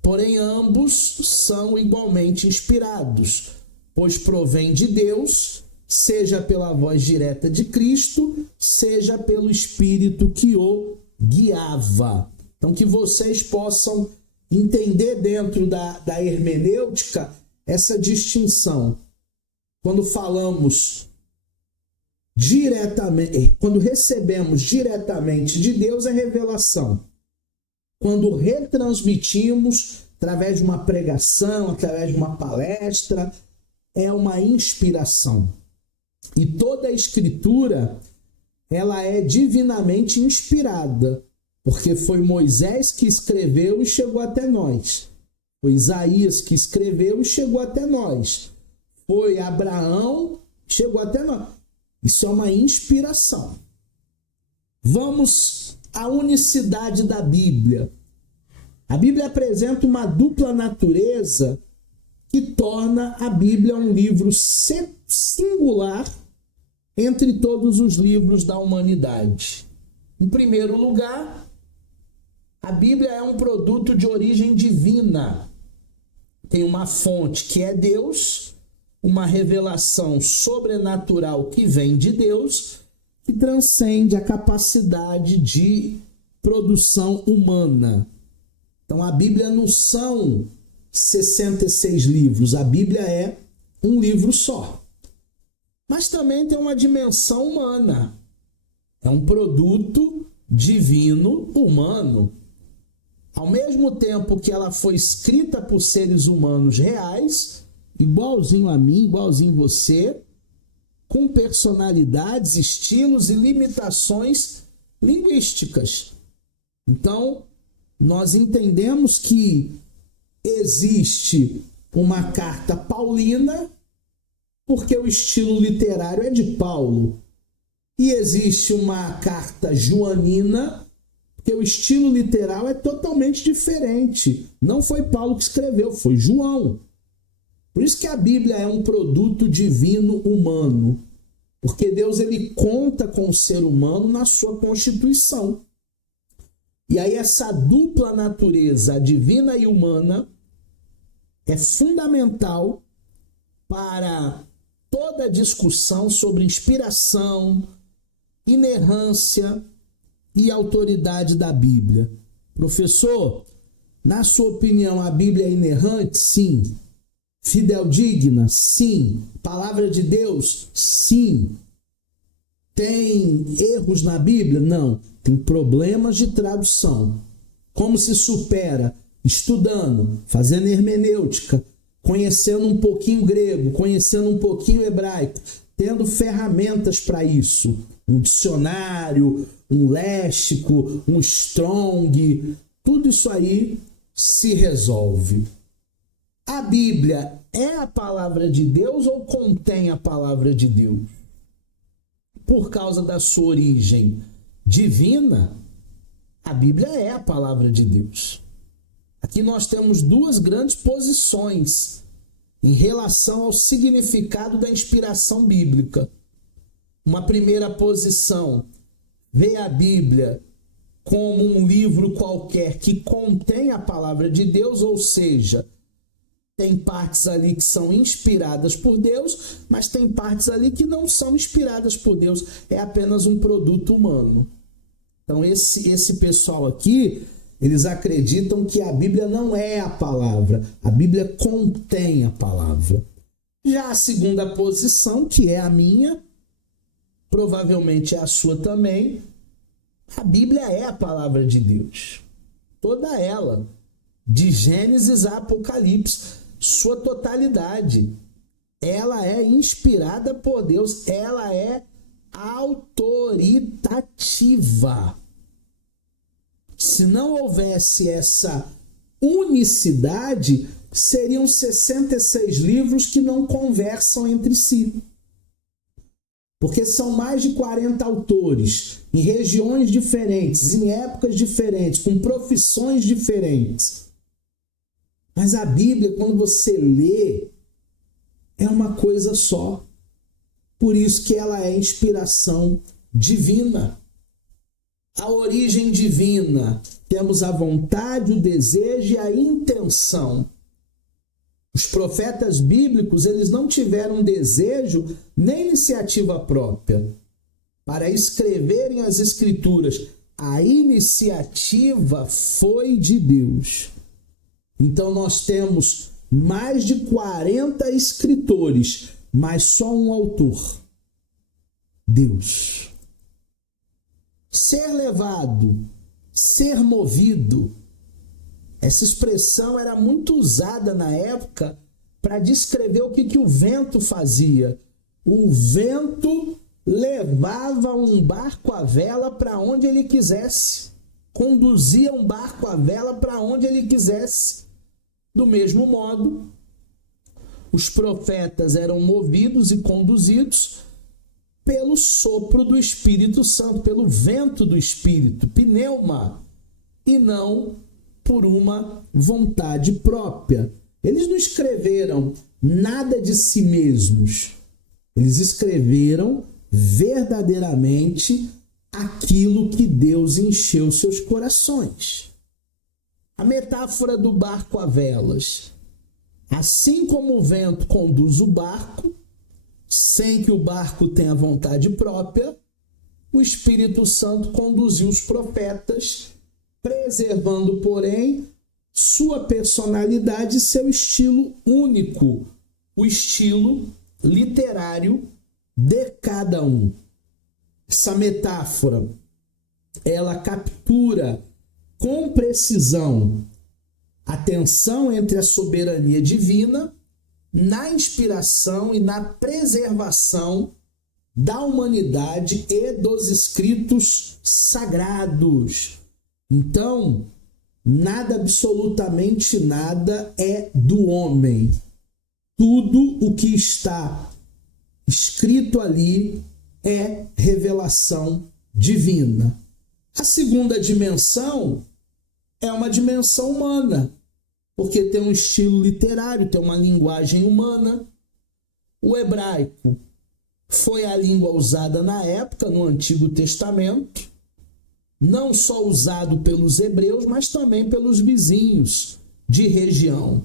porém ambos são igualmente inspirados, pois provém de Deus, seja pela voz direta de Cristo, seja pelo Espírito que o guiava. Então que vocês possam entender dentro da hermenêutica essa distinção. Quando falamos diretamente, quando recebemos diretamente de Deus é revelação. Quando retransmitimos através de uma pregação, através de uma palestra, é uma inspiração. E toda a Escritura, ela é divinamente inspirada, porque foi Moisés que escreveu e chegou até nós. Foi Isaías que escreveu e chegou até nós. Foi Abraão, chegou até nós. Isso é uma inspiração. Vamos à unicidade da Bíblia. A Bíblia apresenta uma dupla natureza que torna a Bíblia um livro singular entre todos os livros da humanidade. Em primeiro lugar, a Bíblia é um produto de origem divina. Tem uma fonte que é Deus, uma revelação sobrenatural que vem de Deus, que transcende a capacidade de produção humana. Então a Bíblia não são 66 livros, a Bíblia é um livro só. Mas também tem uma dimensão humana. É um produto divino humano. Ao mesmo tempo que ela foi escrita por seres humanos reais, igualzinho a mim, igualzinho você, com personalidades, estilos e limitações linguísticas. Então, nós entendemos que existe uma carta paulina, porque o estilo literário é de Paulo, e existe uma carta joanina, porque o estilo literal é totalmente diferente. Não foi Paulo que escreveu, foi João. Por isso que a Bíblia é um produto divino humano, porque Deus ele conta com o ser humano na sua constituição. E aí essa dupla natureza, a divina e humana, é fundamental para toda a discussão sobre inspiração, inerrância e autoridade da Bíblia. Professor, na sua opinião, a Bíblia é inerrante? Sim. Fideldigna? Sim. Palavra de Deus? Sim. Tem erros na Bíblia? Não. Tem problemas de tradução. Como se supera? Estudando, fazendo hermenêutica, conhecendo um pouquinho grego, conhecendo um pouquinho hebraico, tendo ferramentas para isso. Um dicionário, um léxico, um strong, tudo isso aí se resolve. A Bíblia é a palavra de Deus ou contém a palavra de Deus? por causa da sua origem divina, a Bíblia é a palavra de Deus. Aqui nós temos duas grandes posições em relação ao significado da inspiração bíblica. Uma primeira posição vê a Bíblia como um livro qualquer que contém a palavra de Deus, ou seja, tem partes ali que são inspiradas por Deus, mas tem partes ali que não são inspiradas por Deus, é apenas um produto humano. Então esse pessoal aqui, eles acreditam que a Bíblia não é a palavra, a Bíblia contém a palavra. Já a segunda posição, que é a minha, provavelmente é a sua também, a Bíblia é a palavra de Deus. Toda ela, de Gênesis a Apocalipse, sua totalidade. Ela é inspirada por Deus, ela é autoritativa. Se não houvesse essa unicidade, seriam 66 livros que não conversam entre si. Porque são mais de 40 autores, em regiões diferentes, em épocas diferentes, com profissões diferentes. Mas a Bíblia, quando você lê, é uma coisa só. Por isso que ela é inspiração divina. A origem divina, temos a vontade, o desejo e a intenção. Os profetas bíblicos, eles não tiveram desejo nem iniciativa própria para escreverem as escrituras. A iniciativa foi de Deus. Então nós temos mais de 40 escritores, mas só um autor. Deus. Ser levado, ser movido. Essa expressão era muito usada na época para descrever o que o vento fazia. O vento levava um barco à vela para onde ele quisesse. Conduzia um barco à vela para onde ele quisesse. Do mesmo modo, os profetas eram movidos e conduzidos pelo sopro do Espírito Santo, pelo vento do Espírito, pneuma, e não por uma vontade própria. Eles não escreveram nada de si mesmos. Eles escreveram verdadeiramente aquilo que Deus encheu seus corações. A metáfora do barco a velas. Assim como o vento conduz o barco, sem que o barco tenha vontade própria, o Espírito Santo conduziu os profetas, preservando, porém, sua personalidade e seu estilo único, o estilo literário de cada um. Essa metáfora, ela captura com precisão a tensão entre a soberania divina na inspiração e na preservação da humanidade e dos escritos sagrados. Então, nada, absolutamente nada é do homem. Tudo o que está escrito ali é revelação divina. A segunda dimensão é uma dimensão humana, porque tem um estilo literário, tem uma linguagem humana. O hebraico foi a língua usada na época, no Antigo Testamento, não só usado pelos hebreus, mas também pelos vizinhos de região.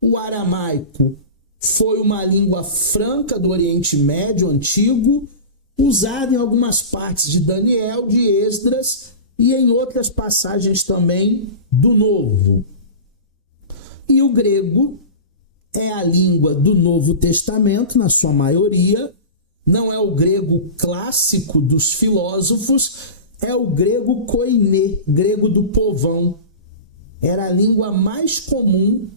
O aramaico foi uma língua franca do Oriente Médio antigo, usada em algumas partes de Daniel, de Esdras e em outras passagens também do Novo. E o grego é a língua do Novo Testamento, na sua maioria. Não é o grego clássico dos filósofos, é o grego koiné, grego do povão. Era a língua mais comum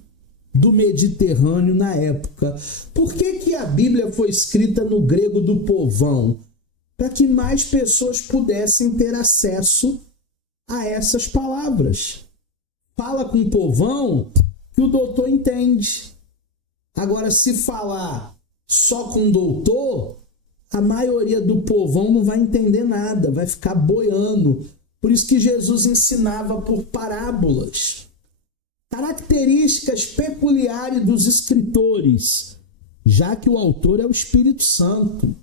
do Mediterrâneo na época. Por que a Bíblia foi escrita no grego do povão? Para que mais pessoas pudessem ter acesso a essas palavras. Fala com o povão que o doutor entende. Agora, se falar só com o doutor, a maioria do povão não vai entender nada, vai ficar boiando. Por isso que Jesus ensinava por parábolas. Características peculiares dos escritores, já que o autor é o Espírito Santo.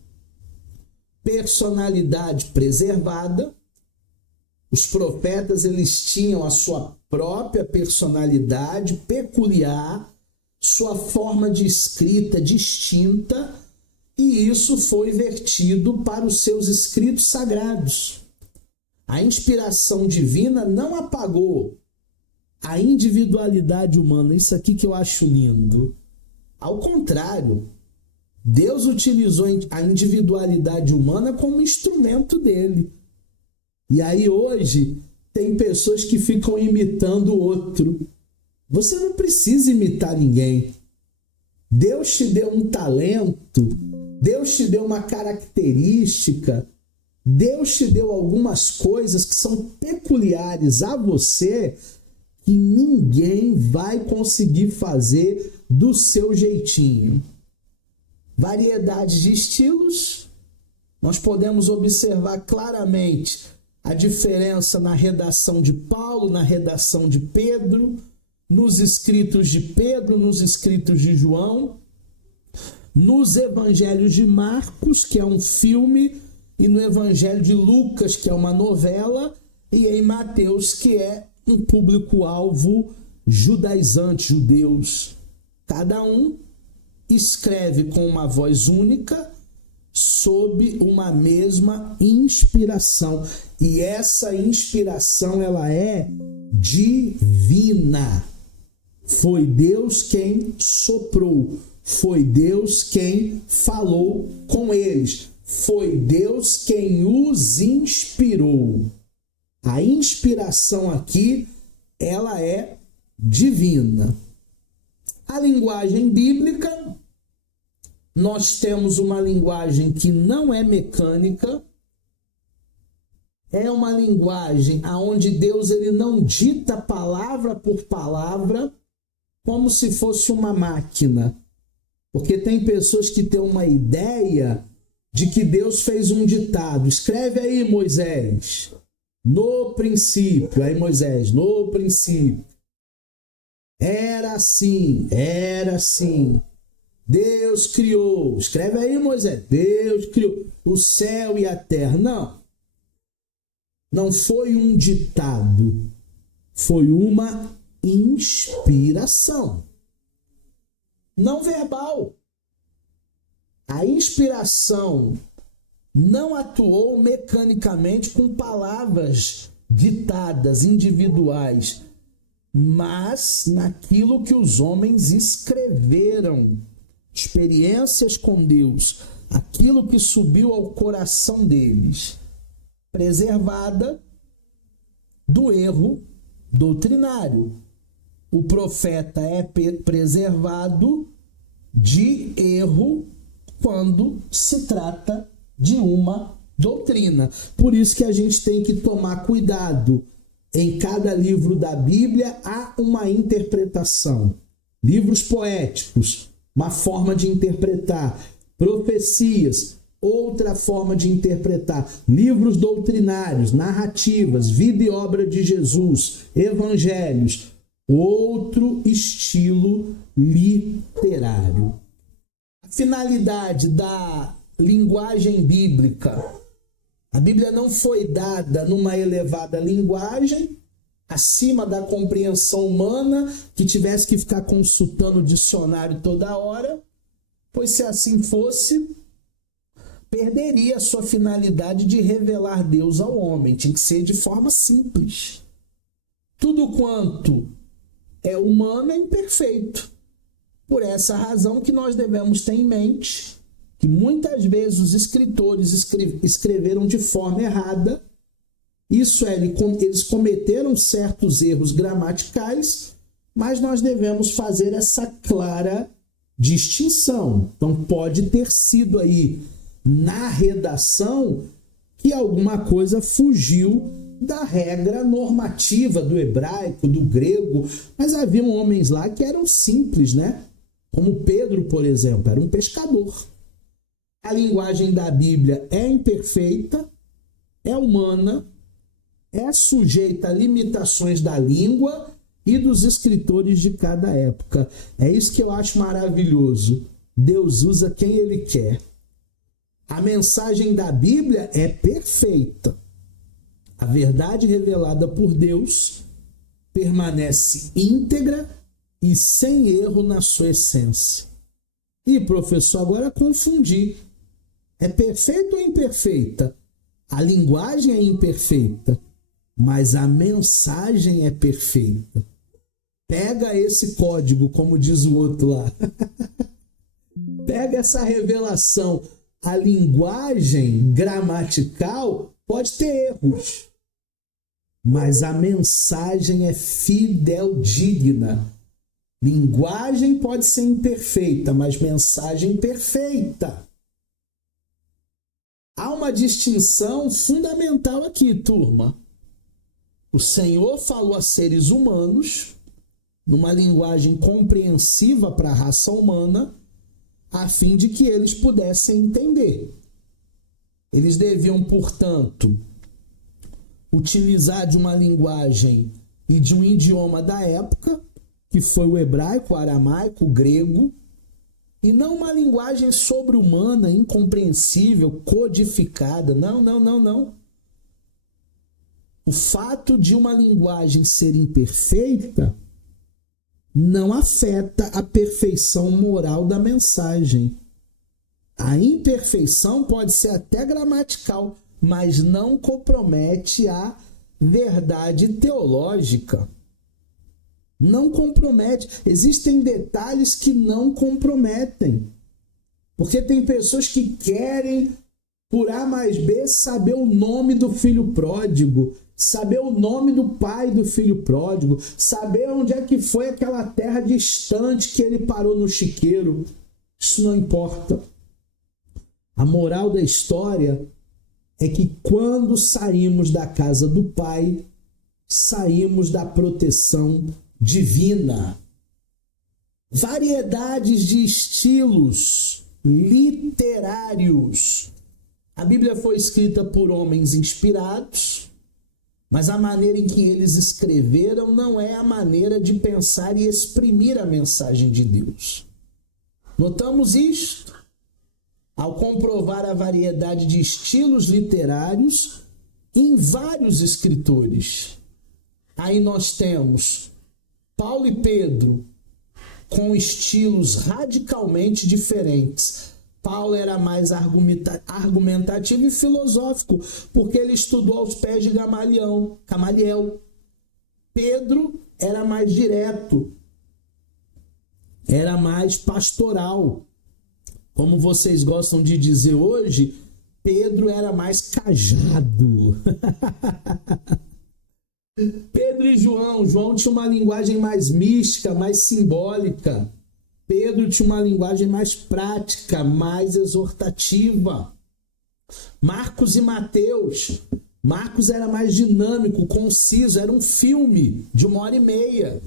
Personalidade preservada. Os profetas, eles tinham a sua própria personalidade peculiar, sua forma de escrita distinta, e isso foi vertido para os seus escritos sagrados. A inspiração divina não apagou a individualidade humana. Isso aqui que eu acho lindo. Ao contrário, Deus utilizou a individualidade humana como instrumento dele. E aí hoje tem pessoas que ficam imitando o outro. Você não precisa imitar ninguém. Deus te deu um talento, Deus te deu uma característica, Deus te deu algumas coisas que são peculiares a você, que ninguém vai conseguir fazer do seu jeitinho. Variedade de estilos, nós podemos observar claramente a diferença na redação de Paulo, na redação de Pedro, nos escritos de Pedro, nos escritos de João, nos evangelhos de Marcos, que é um filme, e no evangelho de Lucas, que é uma novela, e em Mateus, que é um público-alvo judaizante, judeus. Cada um escreve com uma voz única, sob uma mesma inspiração. E essa inspiração, ela é divina. Foi Deus quem soprou. Foi Deus quem falou com eles. Foi Deus quem os inspirou. A inspiração aqui, ela é divina. A linguagem bíblica, nós temos uma linguagem que não é mecânica, é uma linguagem onde Deus ele não dita palavra por palavra como se fosse uma máquina. Porque tem pessoas que têm uma ideia de que Deus fez um ditado. Escreve aí, Moisés. No princípio. Aí, Moisés, no princípio. Era assim, era assim. Deus criou. Escreve aí, Moisés. Deus criou o céu e a terra. Não. Não foi um ditado. Foi uma inspiração. Não verbal. A inspiração não atuou mecanicamente com palavras ditadas, individuais, mas naquilo que os homens escreveram, experiências com Deus, aquilo que subiu ao coração deles, preservada do erro doutrinário. O profeta é preservado de erro quando se trata de uma doutrina. Por isso que a gente tem que tomar cuidado. Em cada livro da Bíblia há uma interpretação. Livros poéticos, uma forma de interpretar. Profecias, outra forma de interpretar. Livros doutrinários, narrativas, vida e obra de Jesus, evangelhos, outro estilo literário. A finalidade da linguagem bíblica. A Bíblia não foi dada numa elevada linguagem, acima da compreensão humana, que tivesse que ficar consultando o dicionário toda hora, pois se assim fosse, perderia a sua finalidade de revelar Deus ao homem. Tinha que ser de forma simples. Tudo quanto é humano é imperfeito. Por essa razão que nós devemos ter em mente que muitas vezes os escritores escreveram de forma errada. Isso é, eles cometeram certos erros gramaticais, mas nós devemos fazer essa clara distinção. Então pode ter sido aí na redação que alguma coisa fugiu da regra normativa do hebraico, do grego, mas havia homens lá que eram simples, né? Como Pedro, por exemplo, era um pescador. A linguagem da Bíblia é imperfeita, é humana, é sujeita a limitações da língua e dos escritores de cada época. É isso que eu acho maravilhoso. Deus usa quem Ele quer. A mensagem da Bíblia é perfeita. A verdade revelada por Deus permanece íntegra e sem erro na sua essência. E, professor, agora confundi. É perfeita ou imperfeita? A linguagem é imperfeita, mas a mensagem é perfeita. Pega esse código, como diz o outro lá. Pega essa revelação. A linguagem gramatical pode ter erros, mas a mensagem é fideldigna. Linguagem pode ser imperfeita, mas mensagem perfeita. Há uma distinção fundamental aqui, turma. O Senhor falou a seres humanos numa linguagem compreensiva para a raça humana, a fim de que eles pudessem entender. Eles deviam, portanto, utilizar de uma linguagem e de um idioma da época, que foi o hebraico, o aramaico, o grego, e não uma linguagem sobre-humana, incompreensível, codificada. Não. O fato de uma linguagem ser imperfeita não afeta a perfeição moral da mensagem. A imperfeição pode ser até gramatical, mas não compromete a verdade teológica. Não compromete. Existem detalhes que não comprometem. Porque tem pessoas que querem, por A mais B, saber o nome do filho pródigo, saber o nome do pai do filho pródigo, saber onde é que foi aquela terra distante que ele parou no chiqueiro. Isso não importa. A moral da história é que quando saímos da casa do Pai, saímos da proteção divina. Variedades de estilos literários. A Bíblia foi escrita por homens inspirados, mas a maneira em que eles escreveram não é a maneira de pensar e exprimir a mensagem de Deus. Notamos isto ao comprovar a variedade de estilos literários em vários escritores. Aí nós temos Paulo e Pedro com estilos radicalmente diferentes. Paulo era mais argumentativo e filosófico, porque ele estudou aos pés de Gamaliel. Pedro era mais direto, era mais pastoral. Como vocês gostam de dizer hoje, Pedro era mais cajado. Pedro e João tinha uma linguagem mais mística, mais simbólica. Pedro tinha uma linguagem mais prática, mais exortativa. Marcos e Mateus. Marcos era mais dinâmico, conciso, era um filme de 1h30.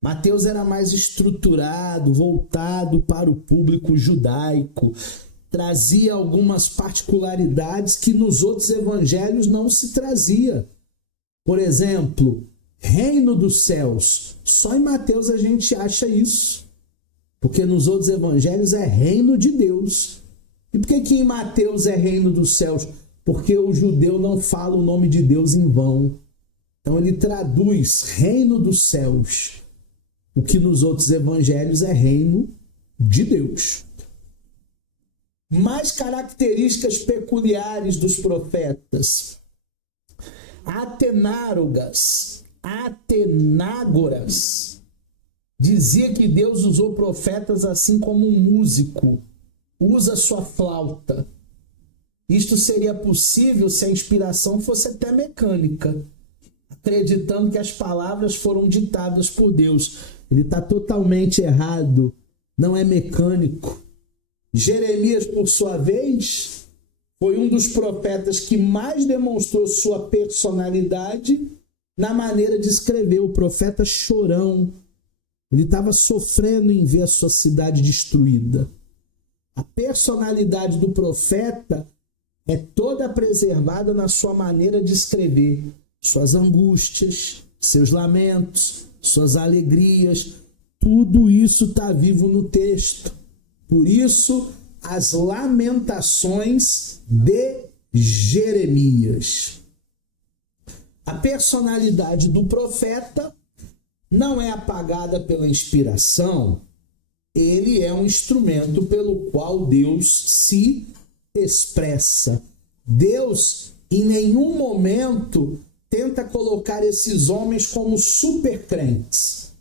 Mateus era mais estruturado, voltado para o público judaico. Trazia algumas particularidades que nos outros evangelhos não se trazia. Por exemplo, reino dos céus. Só em Mateus a gente acha isso. Porque nos outros evangelhos é reino de Deus. E por que em Mateus é reino dos céus? Porque o judeu não fala o nome de Deus em vão. Então ele traduz reino dos céus. O que nos outros evangelhos é reino de Deus. Mais características peculiares dos profetas. Atenágoras, dizia que Deus usou profetas assim como um músico usa sua flauta. Isto seria possível se a inspiração fosse até mecânica, acreditando que as palavras foram ditadas por Deus. Ele está totalmente errado, não é mecânico. Jeremias, por sua vez, foi um dos profetas que mais demonstrou sua personalidade na maneira de escrever. O profeta chorão. Ele estava sofrendo em ver a sua cidade destruída. A personalidade do profeta é toda preservada na sua maneira de escrever suas angústias, seus lamentos, suas alegrias. Tudo isso está vivo no texto. Por isso, as lamentações de Jeremias. A personalidade do profeta não é apagada pela inspiração. Ele é um instrumento pelo qual Deus se expressa. Deus, em nenhum momento, tenta colocar esses homens como super crentes.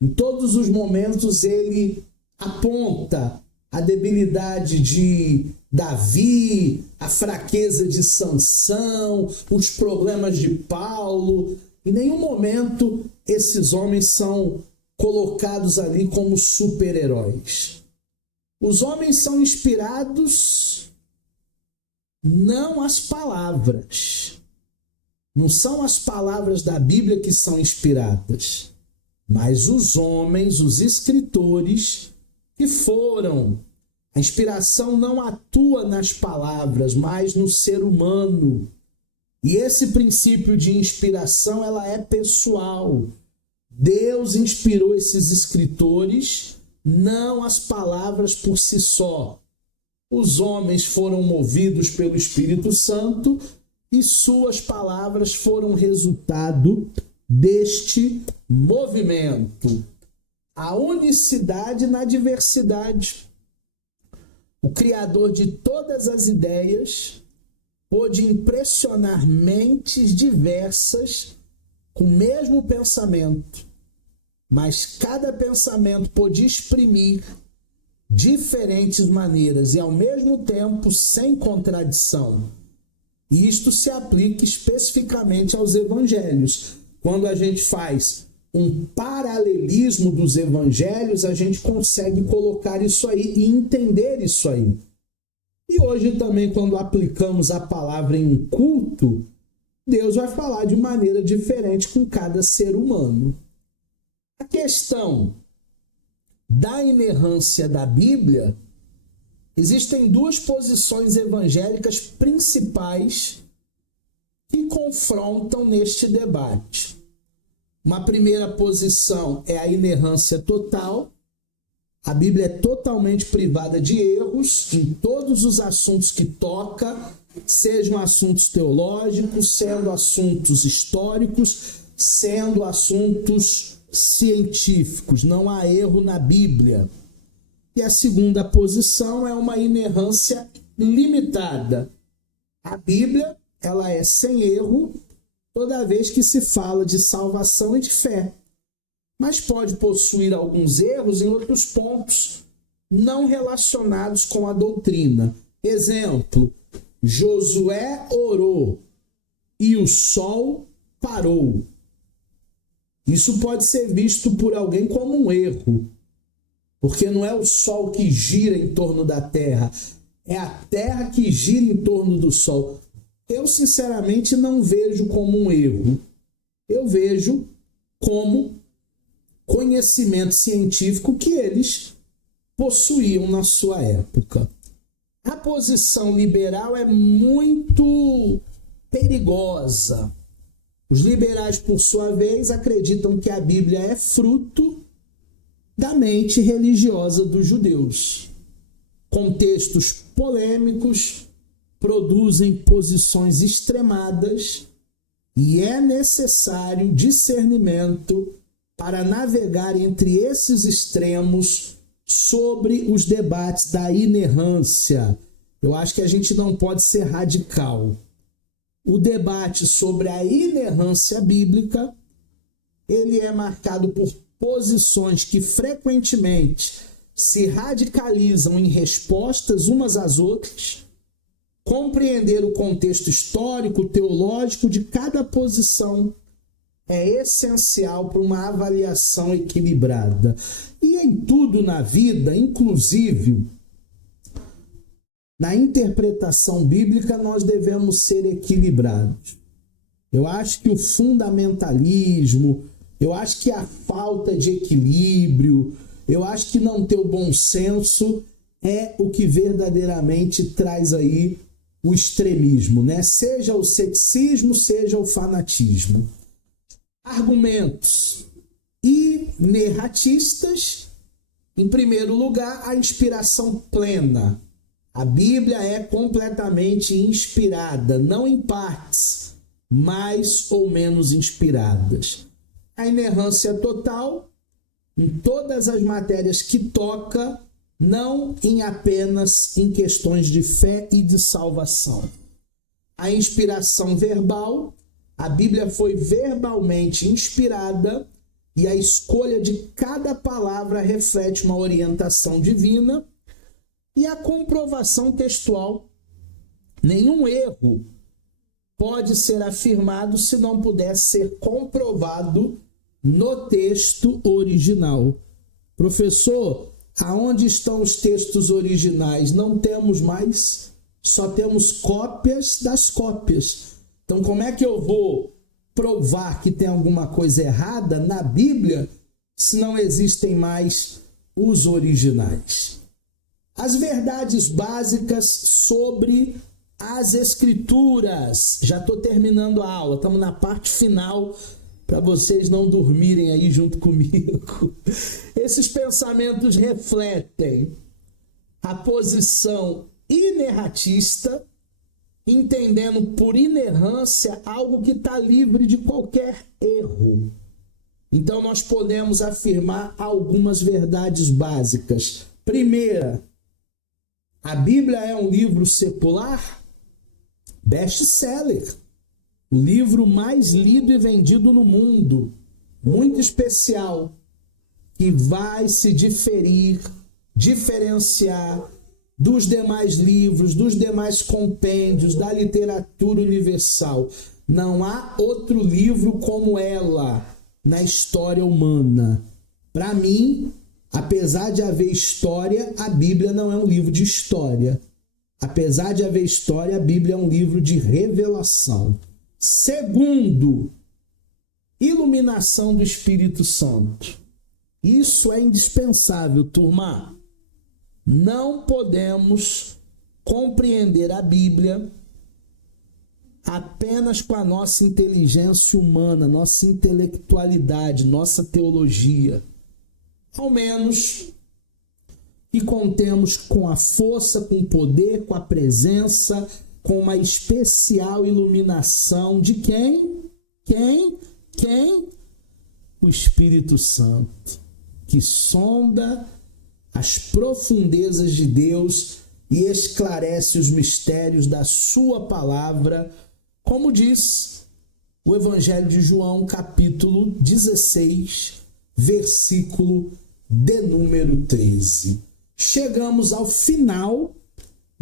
Em todos os momentos ele aponta a debilidade de Davi, a fraqueza de Sansão, os problemas de Paulo. Em nenhum momento esses homens são colocados ali como super-heróis. Os homens são inspirados não as palavras. Não são as palavras da Bíblia que são inspiradas, mas os homens, os escritores que foram. A inspiração não atua nas palavras, mas no ser humano. E esse princípio de inspiração, ela é pessoal. Deus inspirou esses escritores, não as palavras por si só. Os homens foram movidos pelo Espírito Santo e suas palavras foram resultado deste movimento. A unicidade na diversidade. O Criador de todas as ideias pôde impressionar mentes diversas com o mesmo pensamento, mas cada pensamento pôde exprimir diferentes maneiras e ao mesmo tempo sem contradição. E isto se aplica especificamente aos evangelhos. Quando a gente faz um paralelismo dos evangelhos, a gente consegue colocar isso aí e entender isso aí. E hoje também, quando aplicamos a palavra em um culto, Deus vai falar de maneira diferente com cada ser humano. A questão da inerrância da Bíblia, existem duas posições evangélicas principais que confrontam neste debate. Uma primeira posição é a inerrância total. A Bíblia é totalmente privada de erros em todos os assuntos que toca, sejam assuntos teológicos, sendo assuntos históricos, sendo assuntos científicos. Não há erro na Bíblia. E a segunda posição é uma inerrância limitada. A Bíblia, ela é sem erro toda vez que se fala de salvação e de fé, mas pode possuir alguns erros em outros pontos não relacionados com a doutrina. Exemplo, Josué orou e o sol parou. Isso pode ser visto por alguém como um erro, porque não é o sol que gira em torno da terra, é a terra que gira em torno do sol. Eu, sinceramente, não vejo como um erro. Eu vejo como conhecimento científico que eles possuíam na sua época. A posição liberal é muito perigosa. Os liberais, por sua vez, acreditam que a Bíblia é fruto da mente religiosa dos judeus. Contextos polêmicos produzem posições extremadas e é necessário discernimento para navegar entre esses extremos sobre os debates da inerrância. Eu acho que a gente não pode ser radical. O debate sobre a inerrância bíblica, ele é marcado por posições que frequentemente se radicalizam em respostas umas às outras. Compreender o contexto histórico, teológico de cada posição é essencial para uma avaliação equilibrada. E em tudo na vida, inclusive na interpretação bíblica, nós devemos ser equilibrados. Eu acho que o fundamentalismo, eu acho que a falta de equilíbrio, eu acho que não ter o bom senso é o que verdadeiramente traz aí o extremismo, né? Seja o ceticismo, seja o fanatismo. Argumentos inerratistas. Em primeiro lugar, a inspiração plena. A Bíblia é completamente inspirada, não em partes, mais ou menos inspiradas. A inerrância total em todas as matérias que toca, não em apenas em questões de fé e de salvação. A inspiração verbal, a Bíblia foi verbalmente inspirada e a escolha de cada palavra reflete uma orientação divina. E a comprovação textual, nenhum erro pode ser afirmado se não puder ser comprovado no texto original. Professor, aonde estão os textos originais? Não temos mais, só temos cópias das cópias. Então, como é que eu vou provar que tem alguma coisa errada na Bíblia se não existem mais os originais? As verdades básicas sobre as Escrituras. Já estou terminando a aula, estamos na parte final para vocês não dormirem aí junto comigo. Esses pensamentos refletem a posição inerratista, entendendo por inerrância algo que está livre de qualquer erro. Então nós podemos afirmar algumas verdades básicas. Primeira, a Bíblia é um livro secular, best-seller, o livro mais lido e vendido no mundo, muito especial, que vai se diferenciar dos demais livros, dos demais compêndios, da literatura universal. Não há outro livro como ela na história humana. Para mim, apesar de haver história, a Bíblia não é um livro de história. Apesar de haver história, a Bíblia é um livro de revelação. Segundo, iluminação do Espírito Santo. Isso é indispensável, turma. Não podemos compreender a Bíblia apenas com a nossa inteligência humana, nossa intelectualidade, nossa teologia. Ao menos que contemos com a força, com o poder, com a presença, com uma especial iluminação de quem? Quem? O Espírito Santo, que sonda as profundezas de Deus e esclarece os mistérios da sua palavra, como diz o Evangelho de João, capítulo 16, versículo de número 13. Chegamos ao final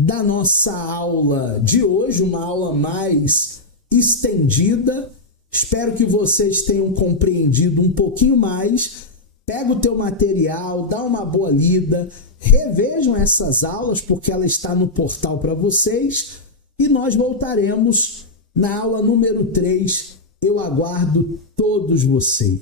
da nossa aula de hoje, uma aula mais estendida. Espero que vocês tenham compreendido um pouquinho mais. Pega o teu material, dá uma boa lida, revejam essas aulas porque ela está no portal para vocês e nós voltaremos na aula número 3. Eu aguardo todos vocês.